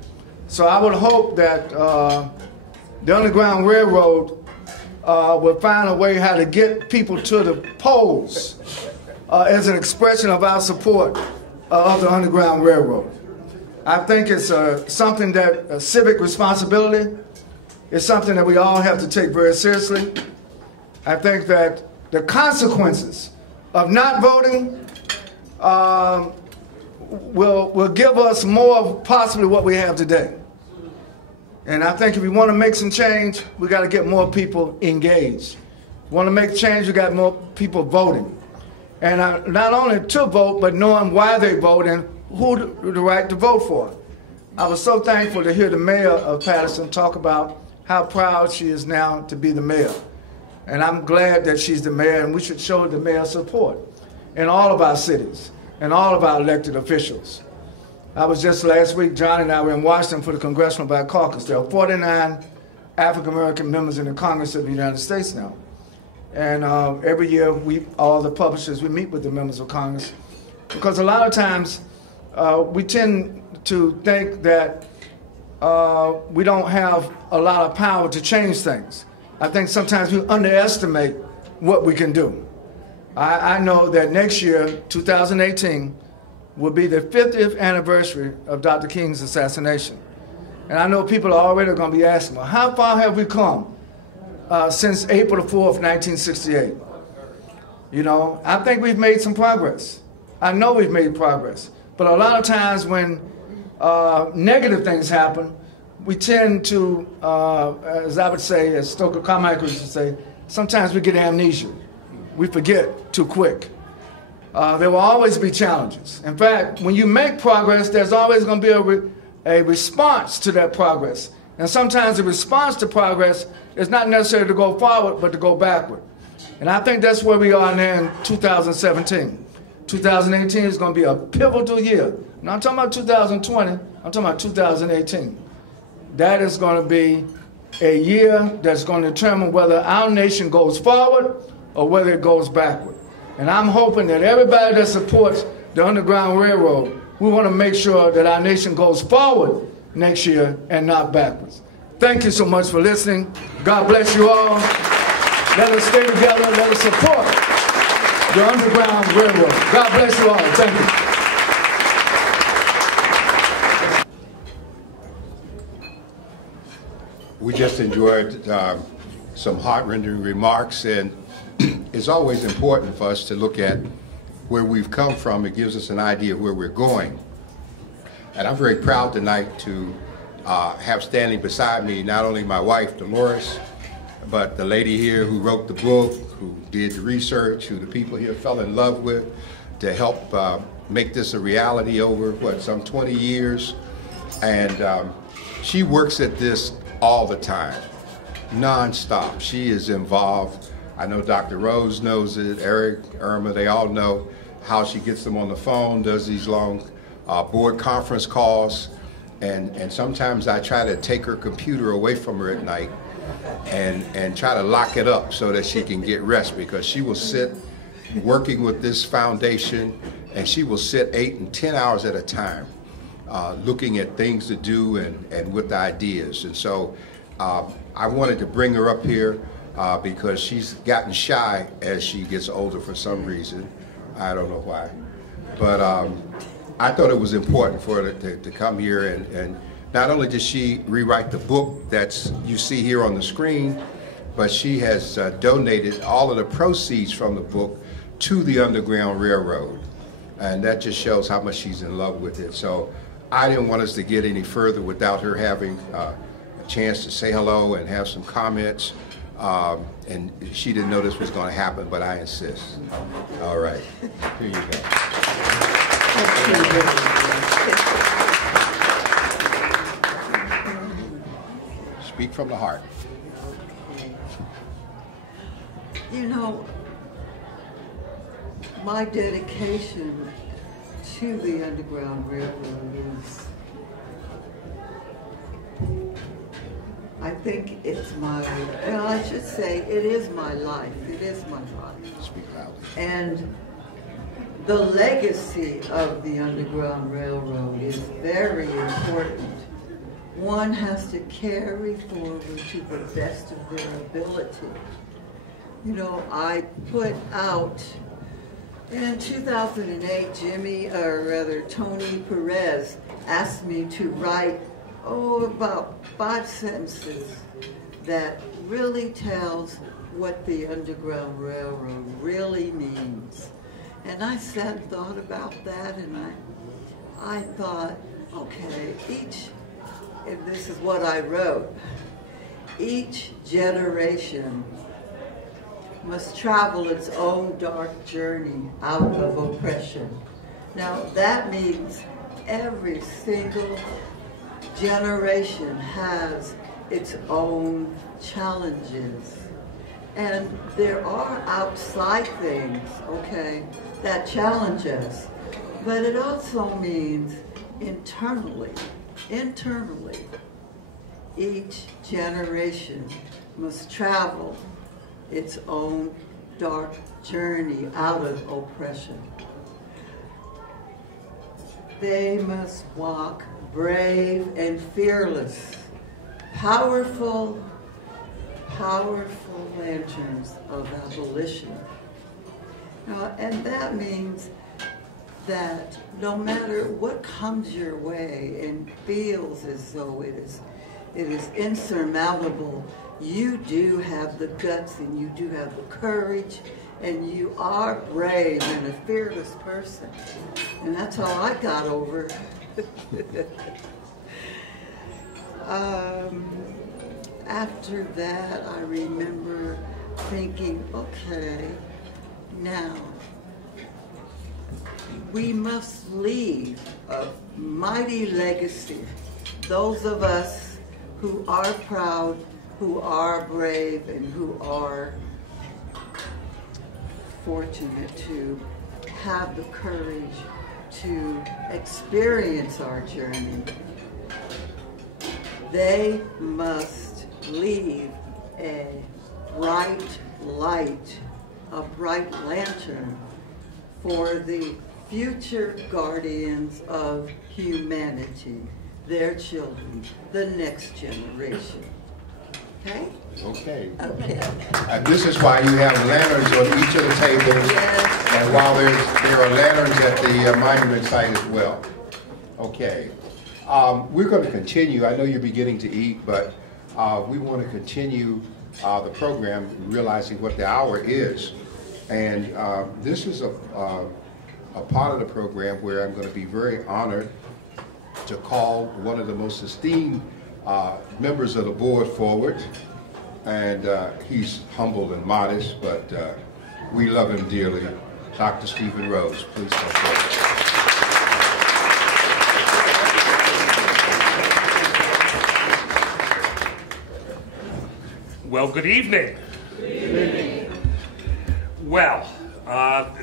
So I would hope that the Underground Railroad will find a way how to get people to the polls as an expression of our support of the Underground Railroad. I think it's something that civic responsibility is something that we all have to take very seriously. I think that the consequences of not voting will give us more of possibly what we have today. And I think if we want to make some change, we got to get more people engaged. Want to make change, we got more people voting. And not only to vote, but knowing why they vote and who the right to vote for. I was so thankful to hear the mayor of Patterson talk about how proud she is now to be the mayor. And I'm glad that she's the mayor, and we should show the mayor support in all of our cities and all of our elected officials. I was just last week, John and I were in Washington for the Congressional Black Caucus. There are 49 African-American members in the Congress of the United States now. And every year, all the publishers, we meet with the members of Congress. Because a lot of times, we tend to think that we don't have a lot of power to change things. I think sometimes we underestimate what we can do. I know that next year, 2018, will be the 50th anniversary of Dr. King's assassination. And I know people are already going to be asking, well, how far have we come since April 4th, 1968? You know, I think we've made some progress. I know we've made progress. But a lot of times when negative things happen, we tend to, as I would say, as Stoker Carmichael used to say, sometimes we get amnesia. We forget too quick. There will always be challenges. In fact, when you make progress, there's always going to be a response to that progress. And sometimes the response to progress is not necessarily to go forward, but to go backward. And I think that's where we are now in 2017. 2018 is going to be a pivotal year. Now, I'm talking about 2020, I'm talking about 2018. That is going to be a year that's going to determine whether our nation goes forward or whether it goes backward. And I'm hoping that everybody that supports the Underground Railroad, we want to make sure that our nation goes forward next year and not backwards. Thank you so much for listening. God bless you all. Let us stay together. Let us support the Underground Railroad. God bless you all. Thank you. We just enjoyed some heart-rending remarks, and it's always important for us to look at where we've come from. It gives us an idea of where we're going. And I'm very proud tonight to have standing beside me not only my wife, Dolores, but the lady here who wrote the book, who did the research, who the people here fell in love with, to help make this a reality over, some 20 years. And she works at this all the time, nonstop. She is involved. I know Dr. Rose knows it, Eric, Irma, they all know how she gets them on the phone, does these long board conference calls, and sometimes I try to take her computer away from her at night and try to lock it up so that she can get rest, because she will sit working with this foundation, and she will sit 8 and 10 hours at a time looking at things to do and with ideas. And so I wanted to bring her up here because she's gotten shy as she gets older for some reason. I don't know why. But I thought it was important for her to come here, and not only did she rewrite the book that you see here on the screen, but she has donated all of the proceeds from the book to the Underground Railroad. And that just shows how much she's in love with it. So I didn't want us to get any further without her having a chance to say hello and have some comments. And she didn't know this was going to happen, but I insist. All right, here you go. Speak from the heart. You know, my dedication to the Underground Railroad is, I think it's my, well, I should say it is my life. It is my life. Speak loudly. And the legacy of the Underground Railroad is very important. One has to carry forward to the best of their ability. You know, I put out, in 2008, Tony Perez asked me to write, about 5 sentences that really tells what the Underground Railroad really means. And I sat and thought about that, and I thought, okay, and this is what I wrote, each generation must travel its own dark journey out of oppression. Now that means every single generation has its own challenges. And there are outside things, okay, that challenge us. But it also means internally, each generation must travel its own dark journey out of oppression. They must walk brave and fearless, powerful lanterns of abolition. And that means that no matter what comes your way and feels as though it is insurmountable, you do have the guts and you do have the courage and you are brave and a fearless person. And that's how I got over. After that, I remember thinking, okay, now we must leave a mighty legacy. Those of us who are proud, who are brave, and who are fortunate to have the courage to experience our journey. They must leave a bright light, a bright lantern for the future guardians of humanity, their children, the next generation. Okay? Okay. Okay. This is why you have lanterns on each of the tables, yes. And while there are lanterns at the monument site as well. Okay. We're going to continue. I know you're beginning to eat, but we want to continue the program, realizing what the hour is. And this is a part of the program where I'm going to be very honored to call one of the most esteemed members of the board forward. And he's humble and modest, but we love him dearly. Dr. Stephen Rose, please come forward. Well, good evening. Good evening. Well,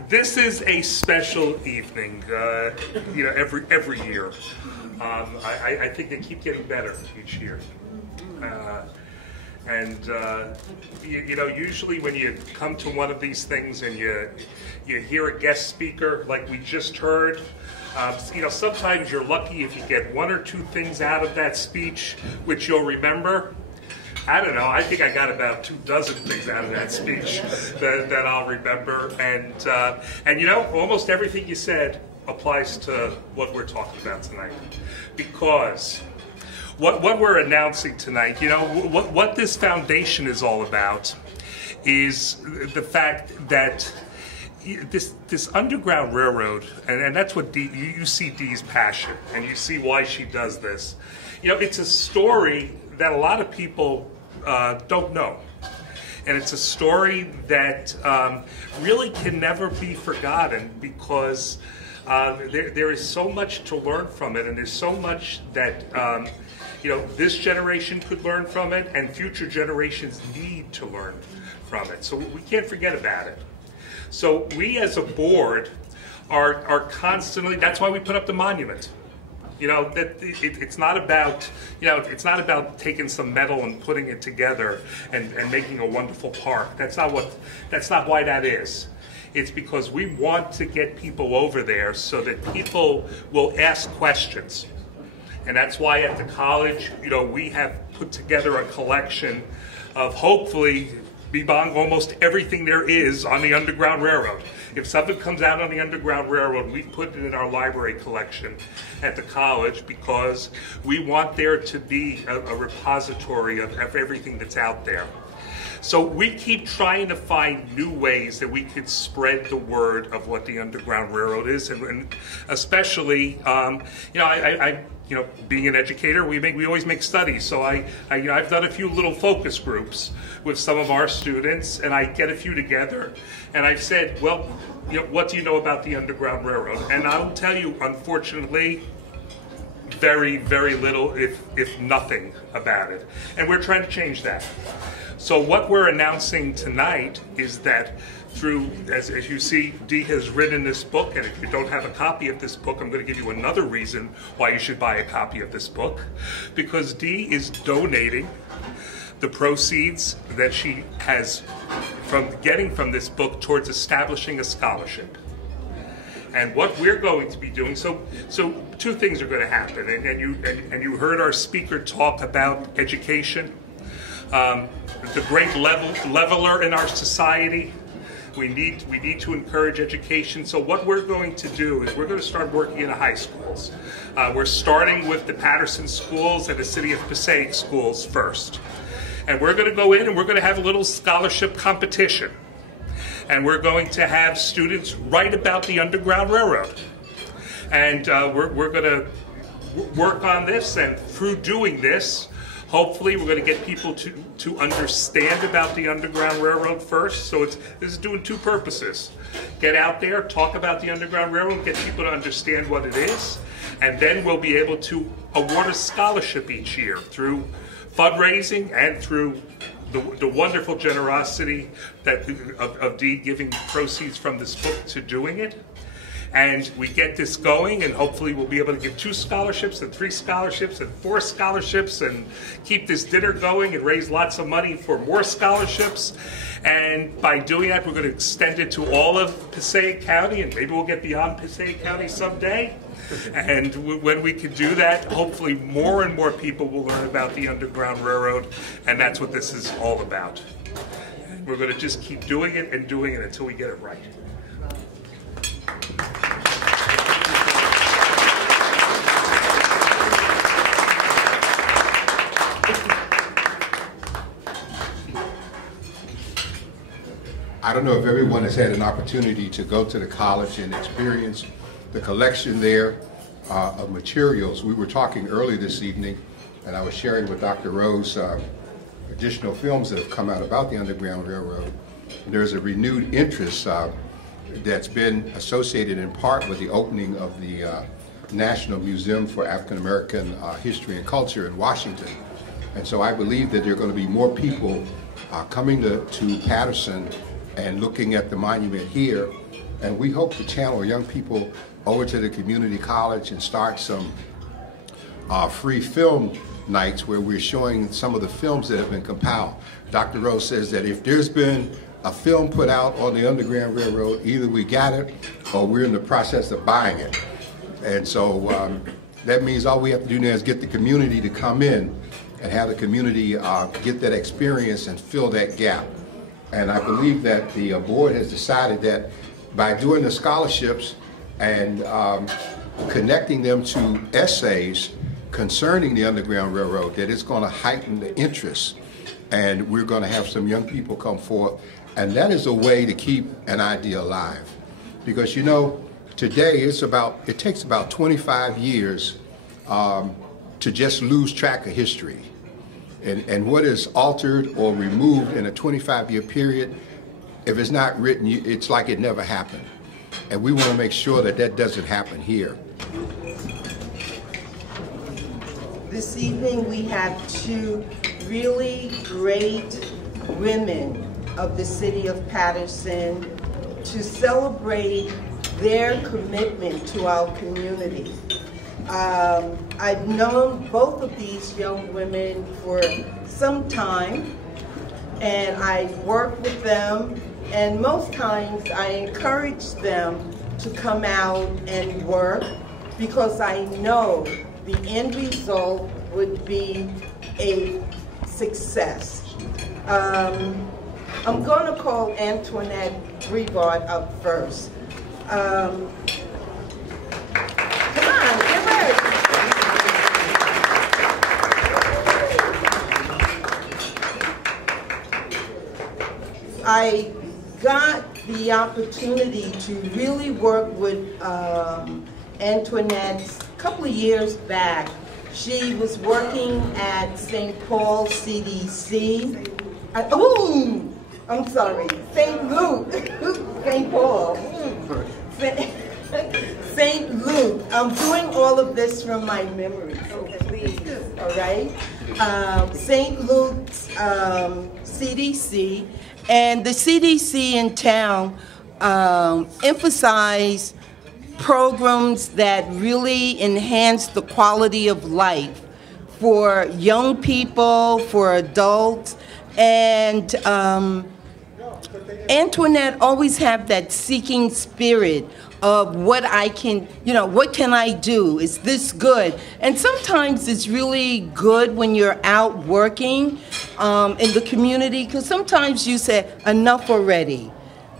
this is a special evening. Every year. I think they keep getting better each year. Usually when you come to one of these things and you hear a guest speaker like we just heard, sometimes you're lucky if you get one or two things out of that speech which you'll remember. I don't know, I think I got about 24 things out of that speech that I'll remember. And almost everything you said applies to what we're talking about tonight. Because what we're announcing tonight, what this foundation is all about is the fact that this Underground Railroad, and that's what you see Dee's passion, and you see why she does this. It's a story that a lot of people don't know. And it's a story that really can never be forgotten because there is so much to learn from it, and there's so much that this generation could learn from it, and future generations need to learn from it. So we can't forget about it. So we as a board are constantly, that's why we put up the monument. It's not about taking some metal and putting it together and making a wonderful park. That's not why that is. It's because we want to get people over there so that people will ask questions. And that's why at the college, we have put together a collection of hopefully almost everything there is on the Underground Railroad. If something comes out on the Underground Railroad, we put it in our library collection at the college because we want there to be a repository of everything that's out there. So we keep trying to find new ways that we could spread the word of what the Underground Railroad is, and especially, being an educator, we always make studies. So I've done a few little focus groups with some of our students, and I get a few together, and I've said, well, what do you know about the Underground Railroad? And I'll tell you, unfortunately, very, very little, if nothing, about it. And we're trying to change that. So what we're announcing tonight is that through, as you see, Dee has written this book, and if you don't have a copy of this book, I'm going to give you another reason why you should buy a copy of this book, because Dee is donating the proceeds that she has getting from this book towards establishing a scholarship. And what we're going to be doing, so two things are going to happen, and you heard our speaker talk about education, the great leveler in our society. We need to encourage education. So what we're going to do is we're going to start working in the high schools. We're starting with the Patterson schools and the City of Passaic schools first. And we're going to go in and we're going to have a little scholarship competition. And we're going to have students write about the Underground Railroad. And we're going to work on this, and through doing this, hopefully we're going to get people to understand about the Underground Railroad first. So this is doing two purposes. Get out there, talk about the Underground Railroad, get people to understand what it is, and then we'll be able to award a scholarship each year through fundraising and through the wonderful generosity of Dee giving proceeds from this book to doing it. And we get this going, and hopefully we'll be able to give 2 scholarships and 3 scholarships and 4 scholarships and keep this dinner going and raise lots of money for more scholarships. And by doing that, we're going to extend it to all of Passaic County, and maybe we'll get beyond Passaic County someday. And when we can do that, hopefully more and more people will learn about the Underground Railroad, and that's what this is all about. And we're going to just keep doing it and doing it until we get it right. I don't know if everyone has had an opportunity to go to the college and experience the collection there of materials. We were talking earlier this evening, and I was sharing with Dr. Rose additional films that have come out about the Underground Railroad. And there's a renewed interest that's been associated in part with the opening of the National Museum for African American History and Culture in Washington. And so I believe that there are going to be more people coming to Patterson and looking at the monument here, and we hope to channel young people over to the community college and start some free film nights where we're showing some of the films that have been compiled. Dr. Rose says that if there's been a film put out on the Underground Railroad, either we got it or we're in the process of buying it. And so that means all we have to do now is get the community to come in and have the community get that experience and fill that gap. And I believe that the board has decided that by doing the scholarships and connecting them to essays concerning the Underground Railroad, that it's going to heighten the interest, and we're going to have some young people come forth. And that is a way to keep an idea alive. Because, you know, today it takes about 25 years to just lose track of history. And what is altered or removed in a 25-year period, if it's not written, it's like it never happened. And we want to make sure that that doesn't happen here. This evening we have 2 really great women of the city of Patterson to celebrate their commitment to our community. I've known both of these young women for some time, and I work with them, and most times I encourage them to come out and work because I know the end result would be a success. I'm going to call Antoinette Brevard up first. Come on, give her. I got the opportunity to really work with Antoinette a couple of years back. She was working at St. Paul CDC. I'm sorry, St. Luke, St. Paul. St. Luke. I'm doing all of this from my memory, so please, all right? St. Luke's CDC, and the CDC in town emphasize programs that really enhance the quality of life for young people, for adults, and Antoinette always have that seeking spirit of what I can, what can I do? Is this good? And sometimes it's really good when you're out working in the community, because sometimes you say, enough already.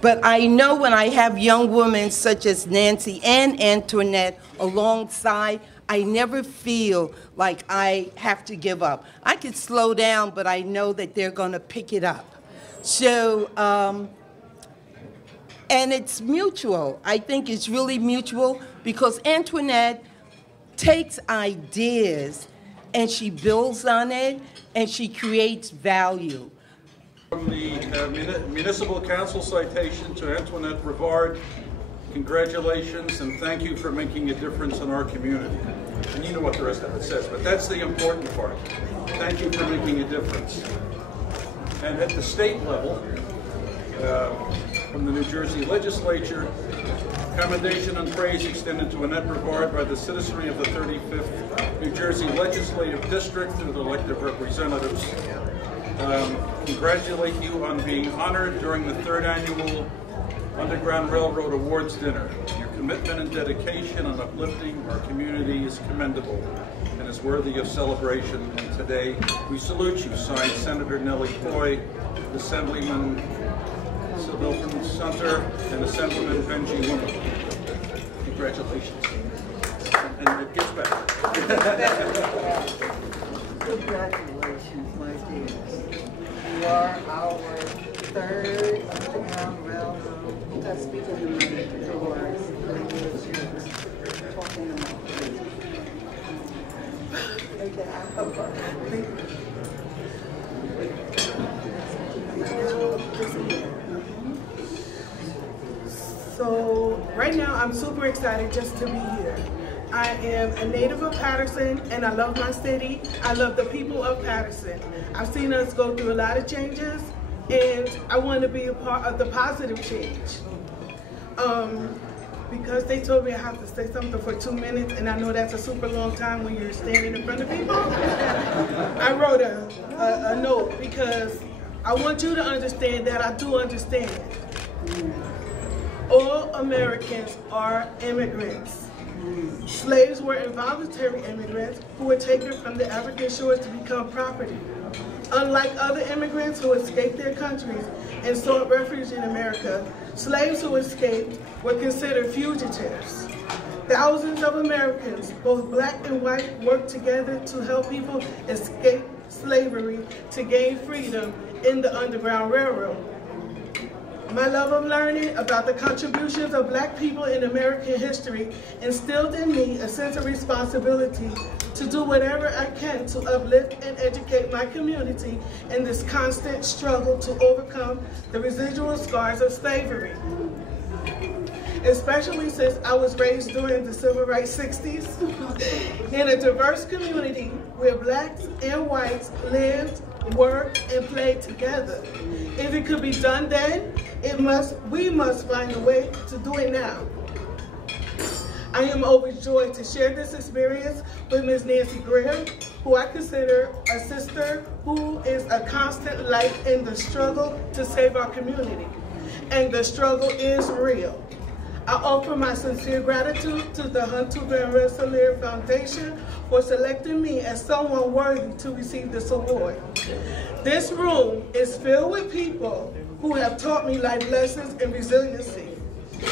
But I know when I have young women such as Nancy and Antoinette alongside, I never feel like I have to give up. I could slow down, but I know that they're going to pick it up. So, and it's mutual. I think it's really mutual because Antoinette takes ideas and she builds on it and she creates value. From the Municipal Council citation to Antoinette Brevard, congratulations and thank you for making a difference in our community. And you know what the rest of it says, but that's the important part. Thank you for making a difference. And at the state level, from the New Jersey Legislature, commendation and praise extended to Annette Brevard by the citizenry of the 35th New Jersey Legislative District through the elected representatives. Congratulate you on being honored during the 3rd annual Underground Railroad Awards Dinner. Your commitment and dedication on uplifting our community is commendable and is worthy of celebration. And today, we salute you. Signed, Senator Nellie Coy, Assemblyman Sylvan Sunter, and Assemblyman Benji Woman. Congratulations. And it gets better. Congratulations, my dears. You are our 3rd Underground Railroad. That's speaking of the doors. So right now I'm super excited just to be here. I am a native of Patterson and I love my city. I love the people of Patterson. I've seen us go through a lot of changes and I want to be a part of the positive change. Because they told me I have to say something for 2 minutes and I know that's a super long time when you're standing in front of people. I wrote a note because I want you to understand that I do understand. All Americans are immigrants. Slaves were involuntary immigrants who were taken from the African shores to become property. Unlike other immigrants who escaped their countries and sought refuge in America, slaves who escaped were considered fugitives. Thousands of Americans, both black and white, worked together to help people escape slavery to gain freedom in the Underground Railroad. My love of learning about the contributions of black people in American history instilled in me a sense of responsibility to do whatever I can to uplift and educate my community in this constant struggle to overcome the residual scars of slavery. Especially since I was raised during the Civil Rights 60s in a diverse community where blacks and whites lived, worked, and played together. If it could be done then, we must find a way to do it now. I am overjoyed to share this experience with Ms. Nancy Greer, who I consider a sister who is a constant light in the struggle to save our community. And the struggle is real. I offer my sincere gratitude to the Huntoon Van Rensa Foundation for selecting me as someone worthy to receive this award. This room is filled with people who have taught me life lessons and resiliency.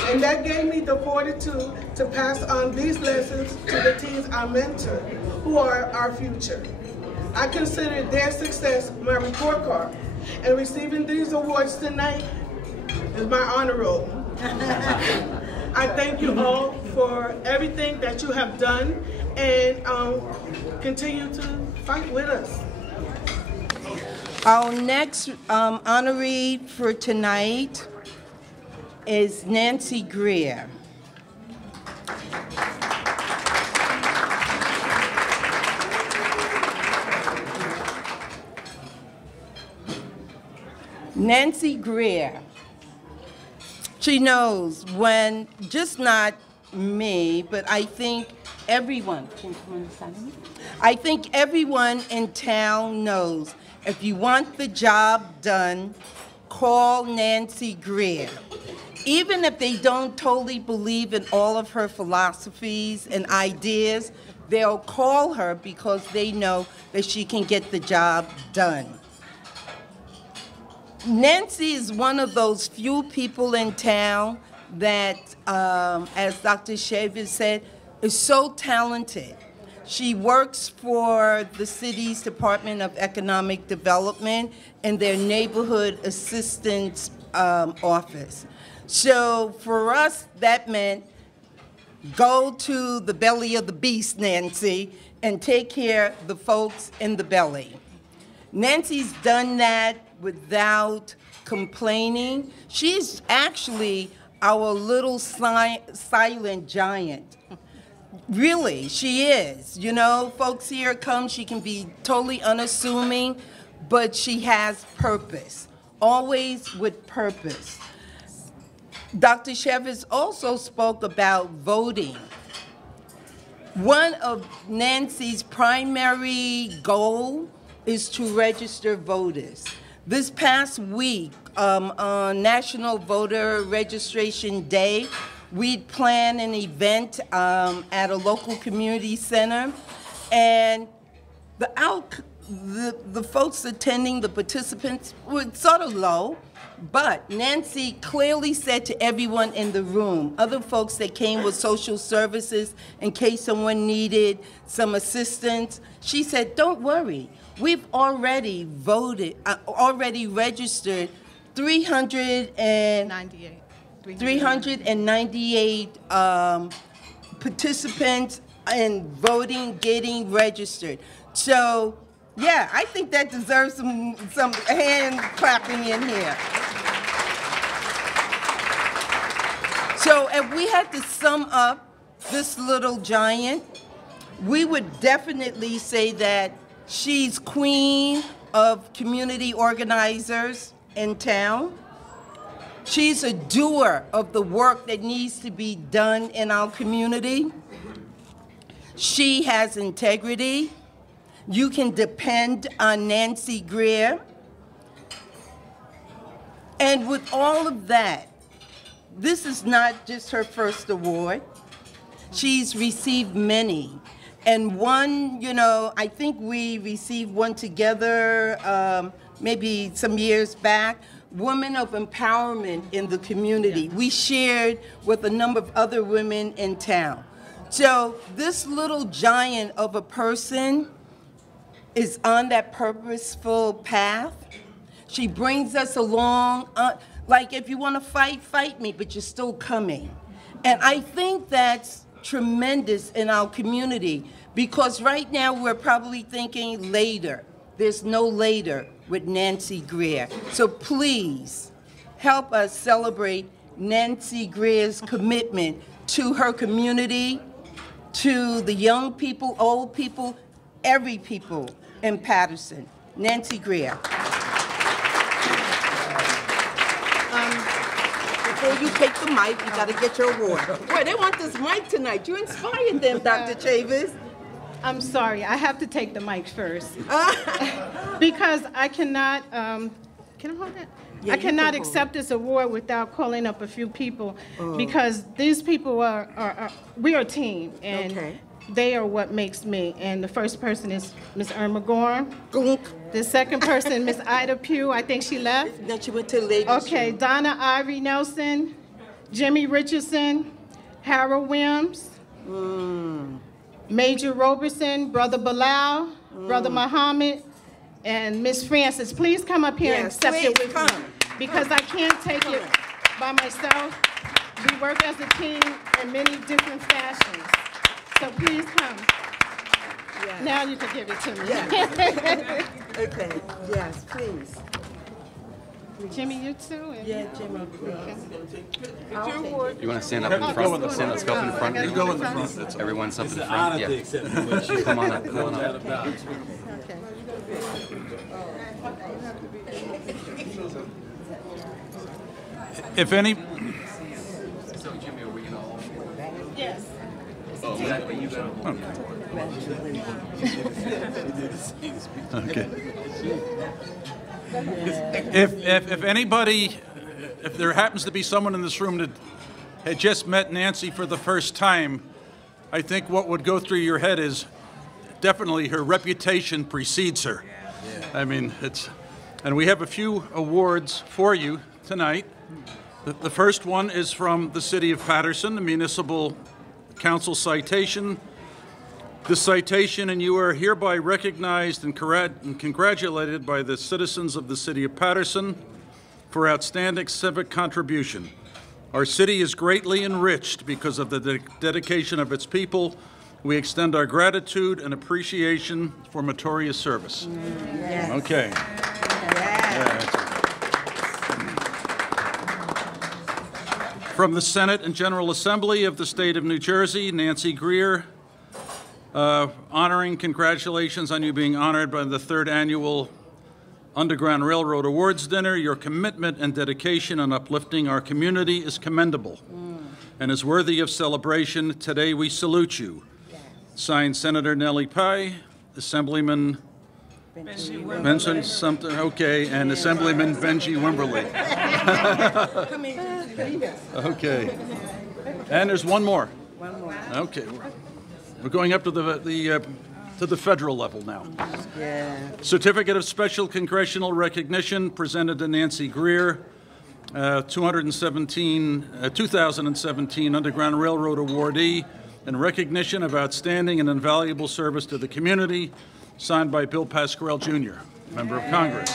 And that gave me the fortitude to pass on these lessons to the teens I mentor, who are our future. I consider their success my report card, And receiving these awards tonight is my honor roll. I thank you all for everything that you have done, and continue to fight with us. Our next honoree for tonight is Nancy Greer. Nancy Greer. She knows when, just not me, but I think everyone, I think everyone in town knows if you want the job done, call Nancy Greer. Even if they don't totally believe in all of her philosophies and ideas, they'll call her because they know that she can get the job done. Nancy is one of those few people in town that, as Dr. Chavez said, is so talented. She works for the city's Department of Economic Development in their neighborhood assistance office. So for us, that meant go to the belly of the beast, Nancy, and take care of the folks in the belly. Nancy's done that without complaining. She's actually our little silent giant. Really, she is. You know, folks here come, she can be totally unassuming, but she has purpose, always with purpose. Dr. Chavez also spoke about voting. One of Nancy's primary goal is to register voters. This past week, on National Voter Registration Day, we planned an event at a local community center, and the folks attending, the participants, were sort of low, but Nancy clearly said to everyone in the room, other folks that came with social services in case someone needed some assistance, she said, don't worry, we've already voted, already registered 398 participants in voting, getting registered. So, yeah, I think that deserves some hand clapping in here. So if we had to sum up this little giant, we would definitely say that she's queen of community organizers in town. She's a doer of the work that needs to be done in our community. She has integrity. You can depend on Nancy Greer. And with all of that, this is not just her first award. She's received many. And one, you know, I think we received one together maybe some years back, Women of Empowerment in the Community. We shared with a number of other women in town. So this little giant of a person is on that purposeful path. She brings us along, like if you want to fight, fight me, but you're still coming. And I think that's tremendous in our community, because right now we're probably thinking later. There's no later with Nancy Greer. So please help us celebrate Nancy Greer's commitment to her community, to the young people, old people, every people in Patterson. Nancy Greer. Before you take the mic, you got to get your award. Boy, they want this mic tonight. You inspired them, Dr. Chavez. I'm sorry, I have to take the mic first. Because I cannot, can I hold that? Yeah, I cannot accept this award without calling up a few people, because these people we are a team, and they are what makes me. And the first person is Miss Irma Gorham. The second person, Miss Ida Pugh, I think she left. Then she went to the ladies' Okay, room. Donna Ivy Nelson, Jimmy Richardson, Harold Wims, Major Roberson, Brother Bilal, Brother Muhammad, And Miss Francis, please come up here and Yes, accept it please with come. me, because I can't take it by myself. We work as a team in many different fashions. So please come. Yes. Now you can give it to me. Yes. Okay, yes, please. Jimmy, you too? Yeah, Jimmy, You want to stand up in front? Stand up, go up in front. You go in the front. That's Everyone's up in front. Yeah. Come on up. Come on up. Okay. If any, Yes. Oh, you got okay. If anybody, if there happens to be someone in this room that had just met Nancy for the first time, I think what would go through your head is definitely her reputation precedes her. I mean, and we have a few awards for you tonight. The first one is from the City of Patterson, the Municipal Council citation. This citation, and you are hereby recognized and congratulated by the citizens of the City of Patterson for outstanding civic contribution. Our city is greatly enriched because of the dedication of its people. We extend our gratitude and appreciation for meritorious service. Yes. Okay. Yes. From the Senate and General Assembly of the State of New Jersey, Nancy Greer, honoring, congratulations on you being honored by the 3rd Annual Underground Railroad Awards Dinner. Your commitment and dedication in uplifting our community is commendable and is worthy of celebration. Today we salute you. Signed, Senator Nellie Pye, Assemblyman Benson something, okay, and Assemblyman Benji Wimberly. Okay. And there's one more. One more. Okay. We're going up to the federal level now. Yeah. Certificate of Special Congressional Recognition presented to Nancy Greer, 2017 Underground Railroad awardee in recognition of outstanding and invaluable service to the community, signed by Bill Pasquarel Jr., Member of Congress.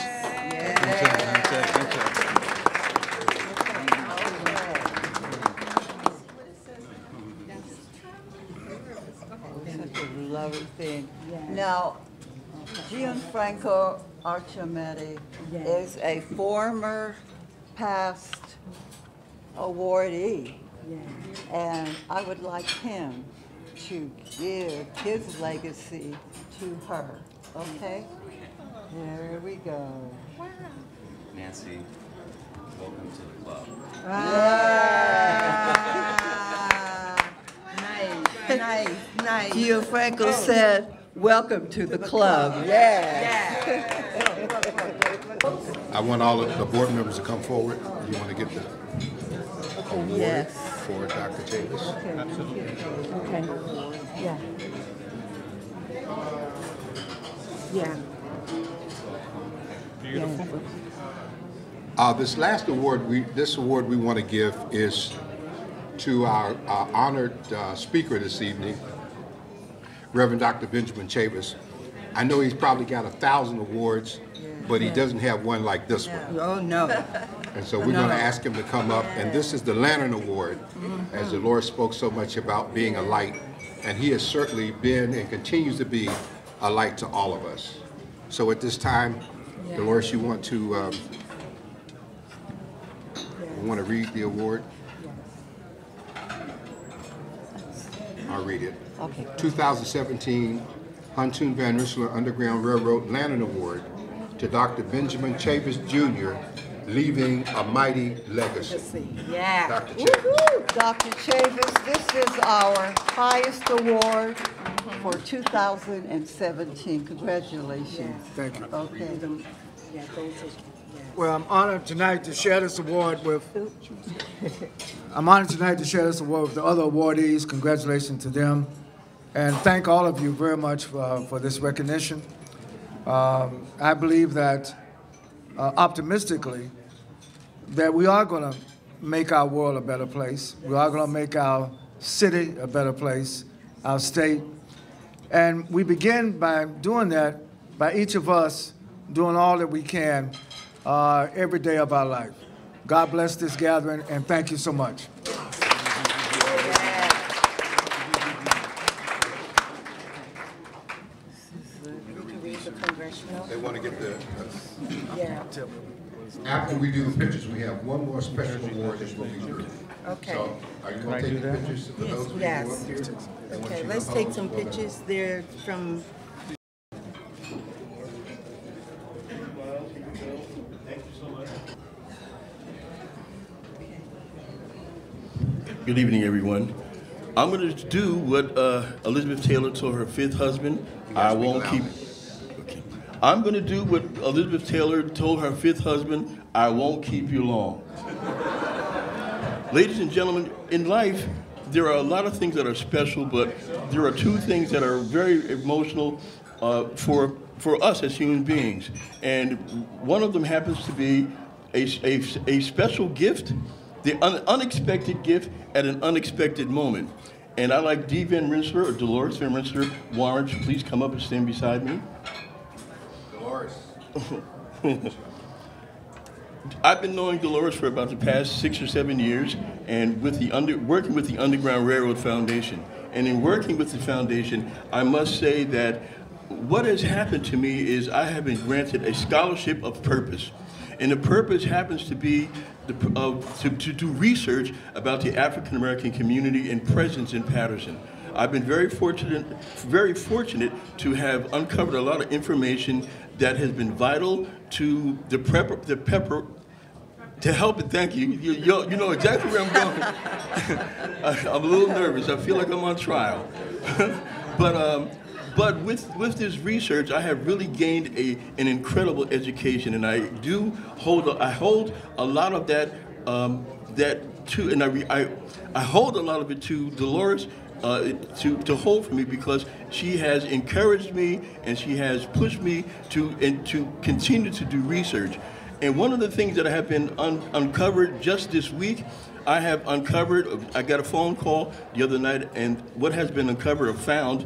Lovely thing. Now, Gianfranco Archimedes is a former past awardee, and I would like him to give his legacy to her. Okay? There we go. Nancy, welcome to the club. Nice. Gianfranco said, welcome to the club. Yes. I want all of the board members to come forward. You want to get the award for Dr. Chavis? Okay. Yeah. Yeah. Beautiful. This last award, this award we want to give is to our honored speaker this evening, Reverend Dr. Benjamin Chavis. I know he's probably got 1,000 awards, but he doesn't have one like this one. Oh, no. And so we're going to ask him to come up, and this is the Lantern Award, as the Lord spoke so much about being a light, and he has certainly been and continues to be a light to all of us. So at this time, Dolores, you want to read the award? I'll read it. Okay. 2017 Huntoon Van Rensa Underground Railroad Lantern Award to Dr. Benjamin Chavis Jr., leaving a mighty legacy. Yeah. Dr. Chavis. Dr. Chavis, this is our highest award for 2017. Congratulations. Thank you. Okay. Well, I'm honored tonight to share this award with the other awardees. Congratulations to them. And thank all of you very much for this recognition. I believe that, optimistically, that we are going to make our world a better place. We are going to make our city a better place, our state. And we begin by doing that by each of us doing all that we can every day of our life. God bless this gathering, and thank you so much. They want to get the... Yeah. After we do the pictures, we have one more special award that we'll be doing. Okay. So, are you going to take the pictures for those of you who are up here? And once Okay, you let's come take home, some we'll go. pictures there from... Good evening, everyone. I'm going to do what Elizabeth Taylor told her fifth husband. I won't keep. Okay. I'm going to do what Elizabeth Taylor told her fifth husband. I won't keep you long. Ladies and gentlemen, in life, there are a lot of things that are special, but there are two things that are very emotional for us as human beings. And one of them happens to be a special gift, the unexpected gift at an unexpected moment. And I'd like Dee Van Rensa, or Dolores Van Rensa Warren, to please come up and stand beside me. Dolores. I've been knowing Dolores for about the past 6 or 7 years, and working with the Underground Railroad Foundation. And in working with the foundation, I must say that what has happened to me is I have been granted a scholarship of purpose. And the purpose happens to be to do research about the African American community and presence in Patterson. I've been very fortunate to have uncovered a lot of information that has been vital to to help it. Thank you. You know exactly where I'm going. I'm a little nervous. I feel like I'm on trial. But with this research, I have really gained an incredible education, and I hold a lot of that I hold a lot of it to Dolores to hold for me, because she has encouraged me and she has pushed me to continue to do research. And one of the things that I have been uncovered just this week, I got a phone call the other night, and what has been uncovered or found,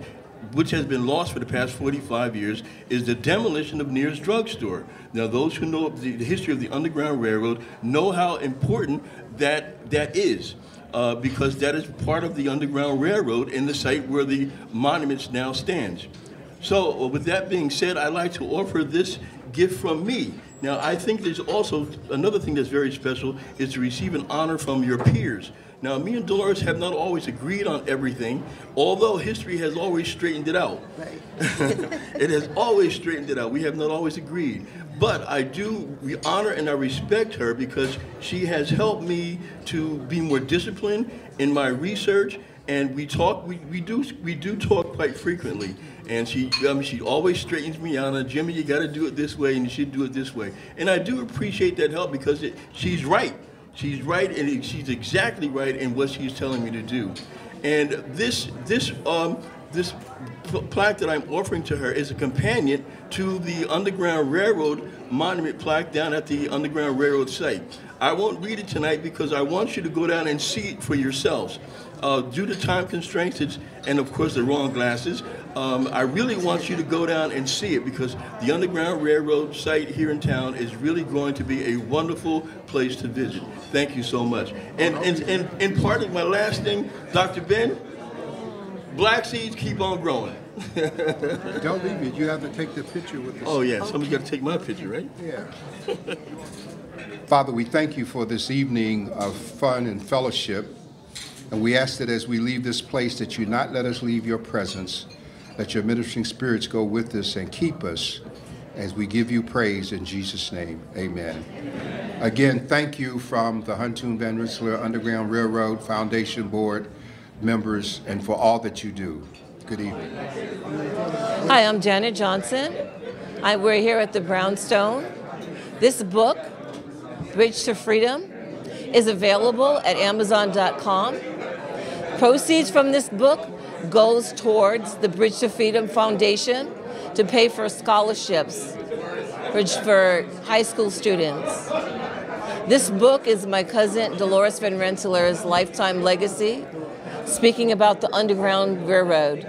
which has been lost for the past 45 years, is the demolition of Near's Drugstore. Now, those who know the history of the Underground Railroad know how important that is, because that is part of the Underground Railroad and the site where the monument now stands. So, with that being said, I'd like to offer this gift from me. Now, I think there's also another thing that's very special is to receive an honor from your peers. Now, me and Dolores have not always agreed on everything, although history has always straightened it out. Right. It has always straightened it out. We have not always agreed. But we honor and I respect her because she has helped me to be more disciplined in my research, and we do talk quite frequently. And she always straightens me out. And Jimmy, you got to do it this way, and you should do it this way. And I do appreciate that help, because she's right. She's right, and she's exactly right in what she's telling me to do. And this plaque that I'm offering to her is a companion to the Underground Railroad monument plaque down at the Underground Railroad site. I won't read it tonight because I want you to go down and see it for yourselves. Due to time constraints and of course the wrong glasses, I really want you to go down and see it, because the Underground Railroad site here in town is really going to be a wonderful place to visit. Thank you so much. And part of my last thing, Dr. Ben, black seeds keep on growing. Don't leave it. You have to take the picture with the... Oh, yeah. Somebody's got to take my picture, right? Yeah. Father, we thank you for this evening of fun and fellowship. And we ask that as we leave this place, that you not let us leave your presence, that your ministering spirits go with us and keep us as we give you praise in Jesus' name. Amen. Again, thank you from the Huntoon Van Rensa Underground Railroad Foundation Board members, and for all that you do. Good evening. Hi, I'm Janet Johnson. We're here at the Brownstone. This book, Bridge to Freedom, is available at Amazon.com. Proceeds from this book goes towards the Bridge to Freedom Foundation to pay for scholarships for high school students. This book is my cousin Dolores Van Rensselaer's lifetime legacy, speaking about the Underground Railroad.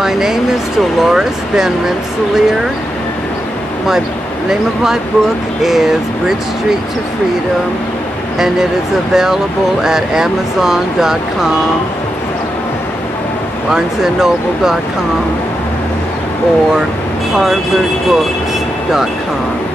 My name is Dolores Van Rensa. My name of my book is Bridge Street to Freedom, and it is available at Amazon.com, BarnesandNoble.com, or HarvardBooks.com.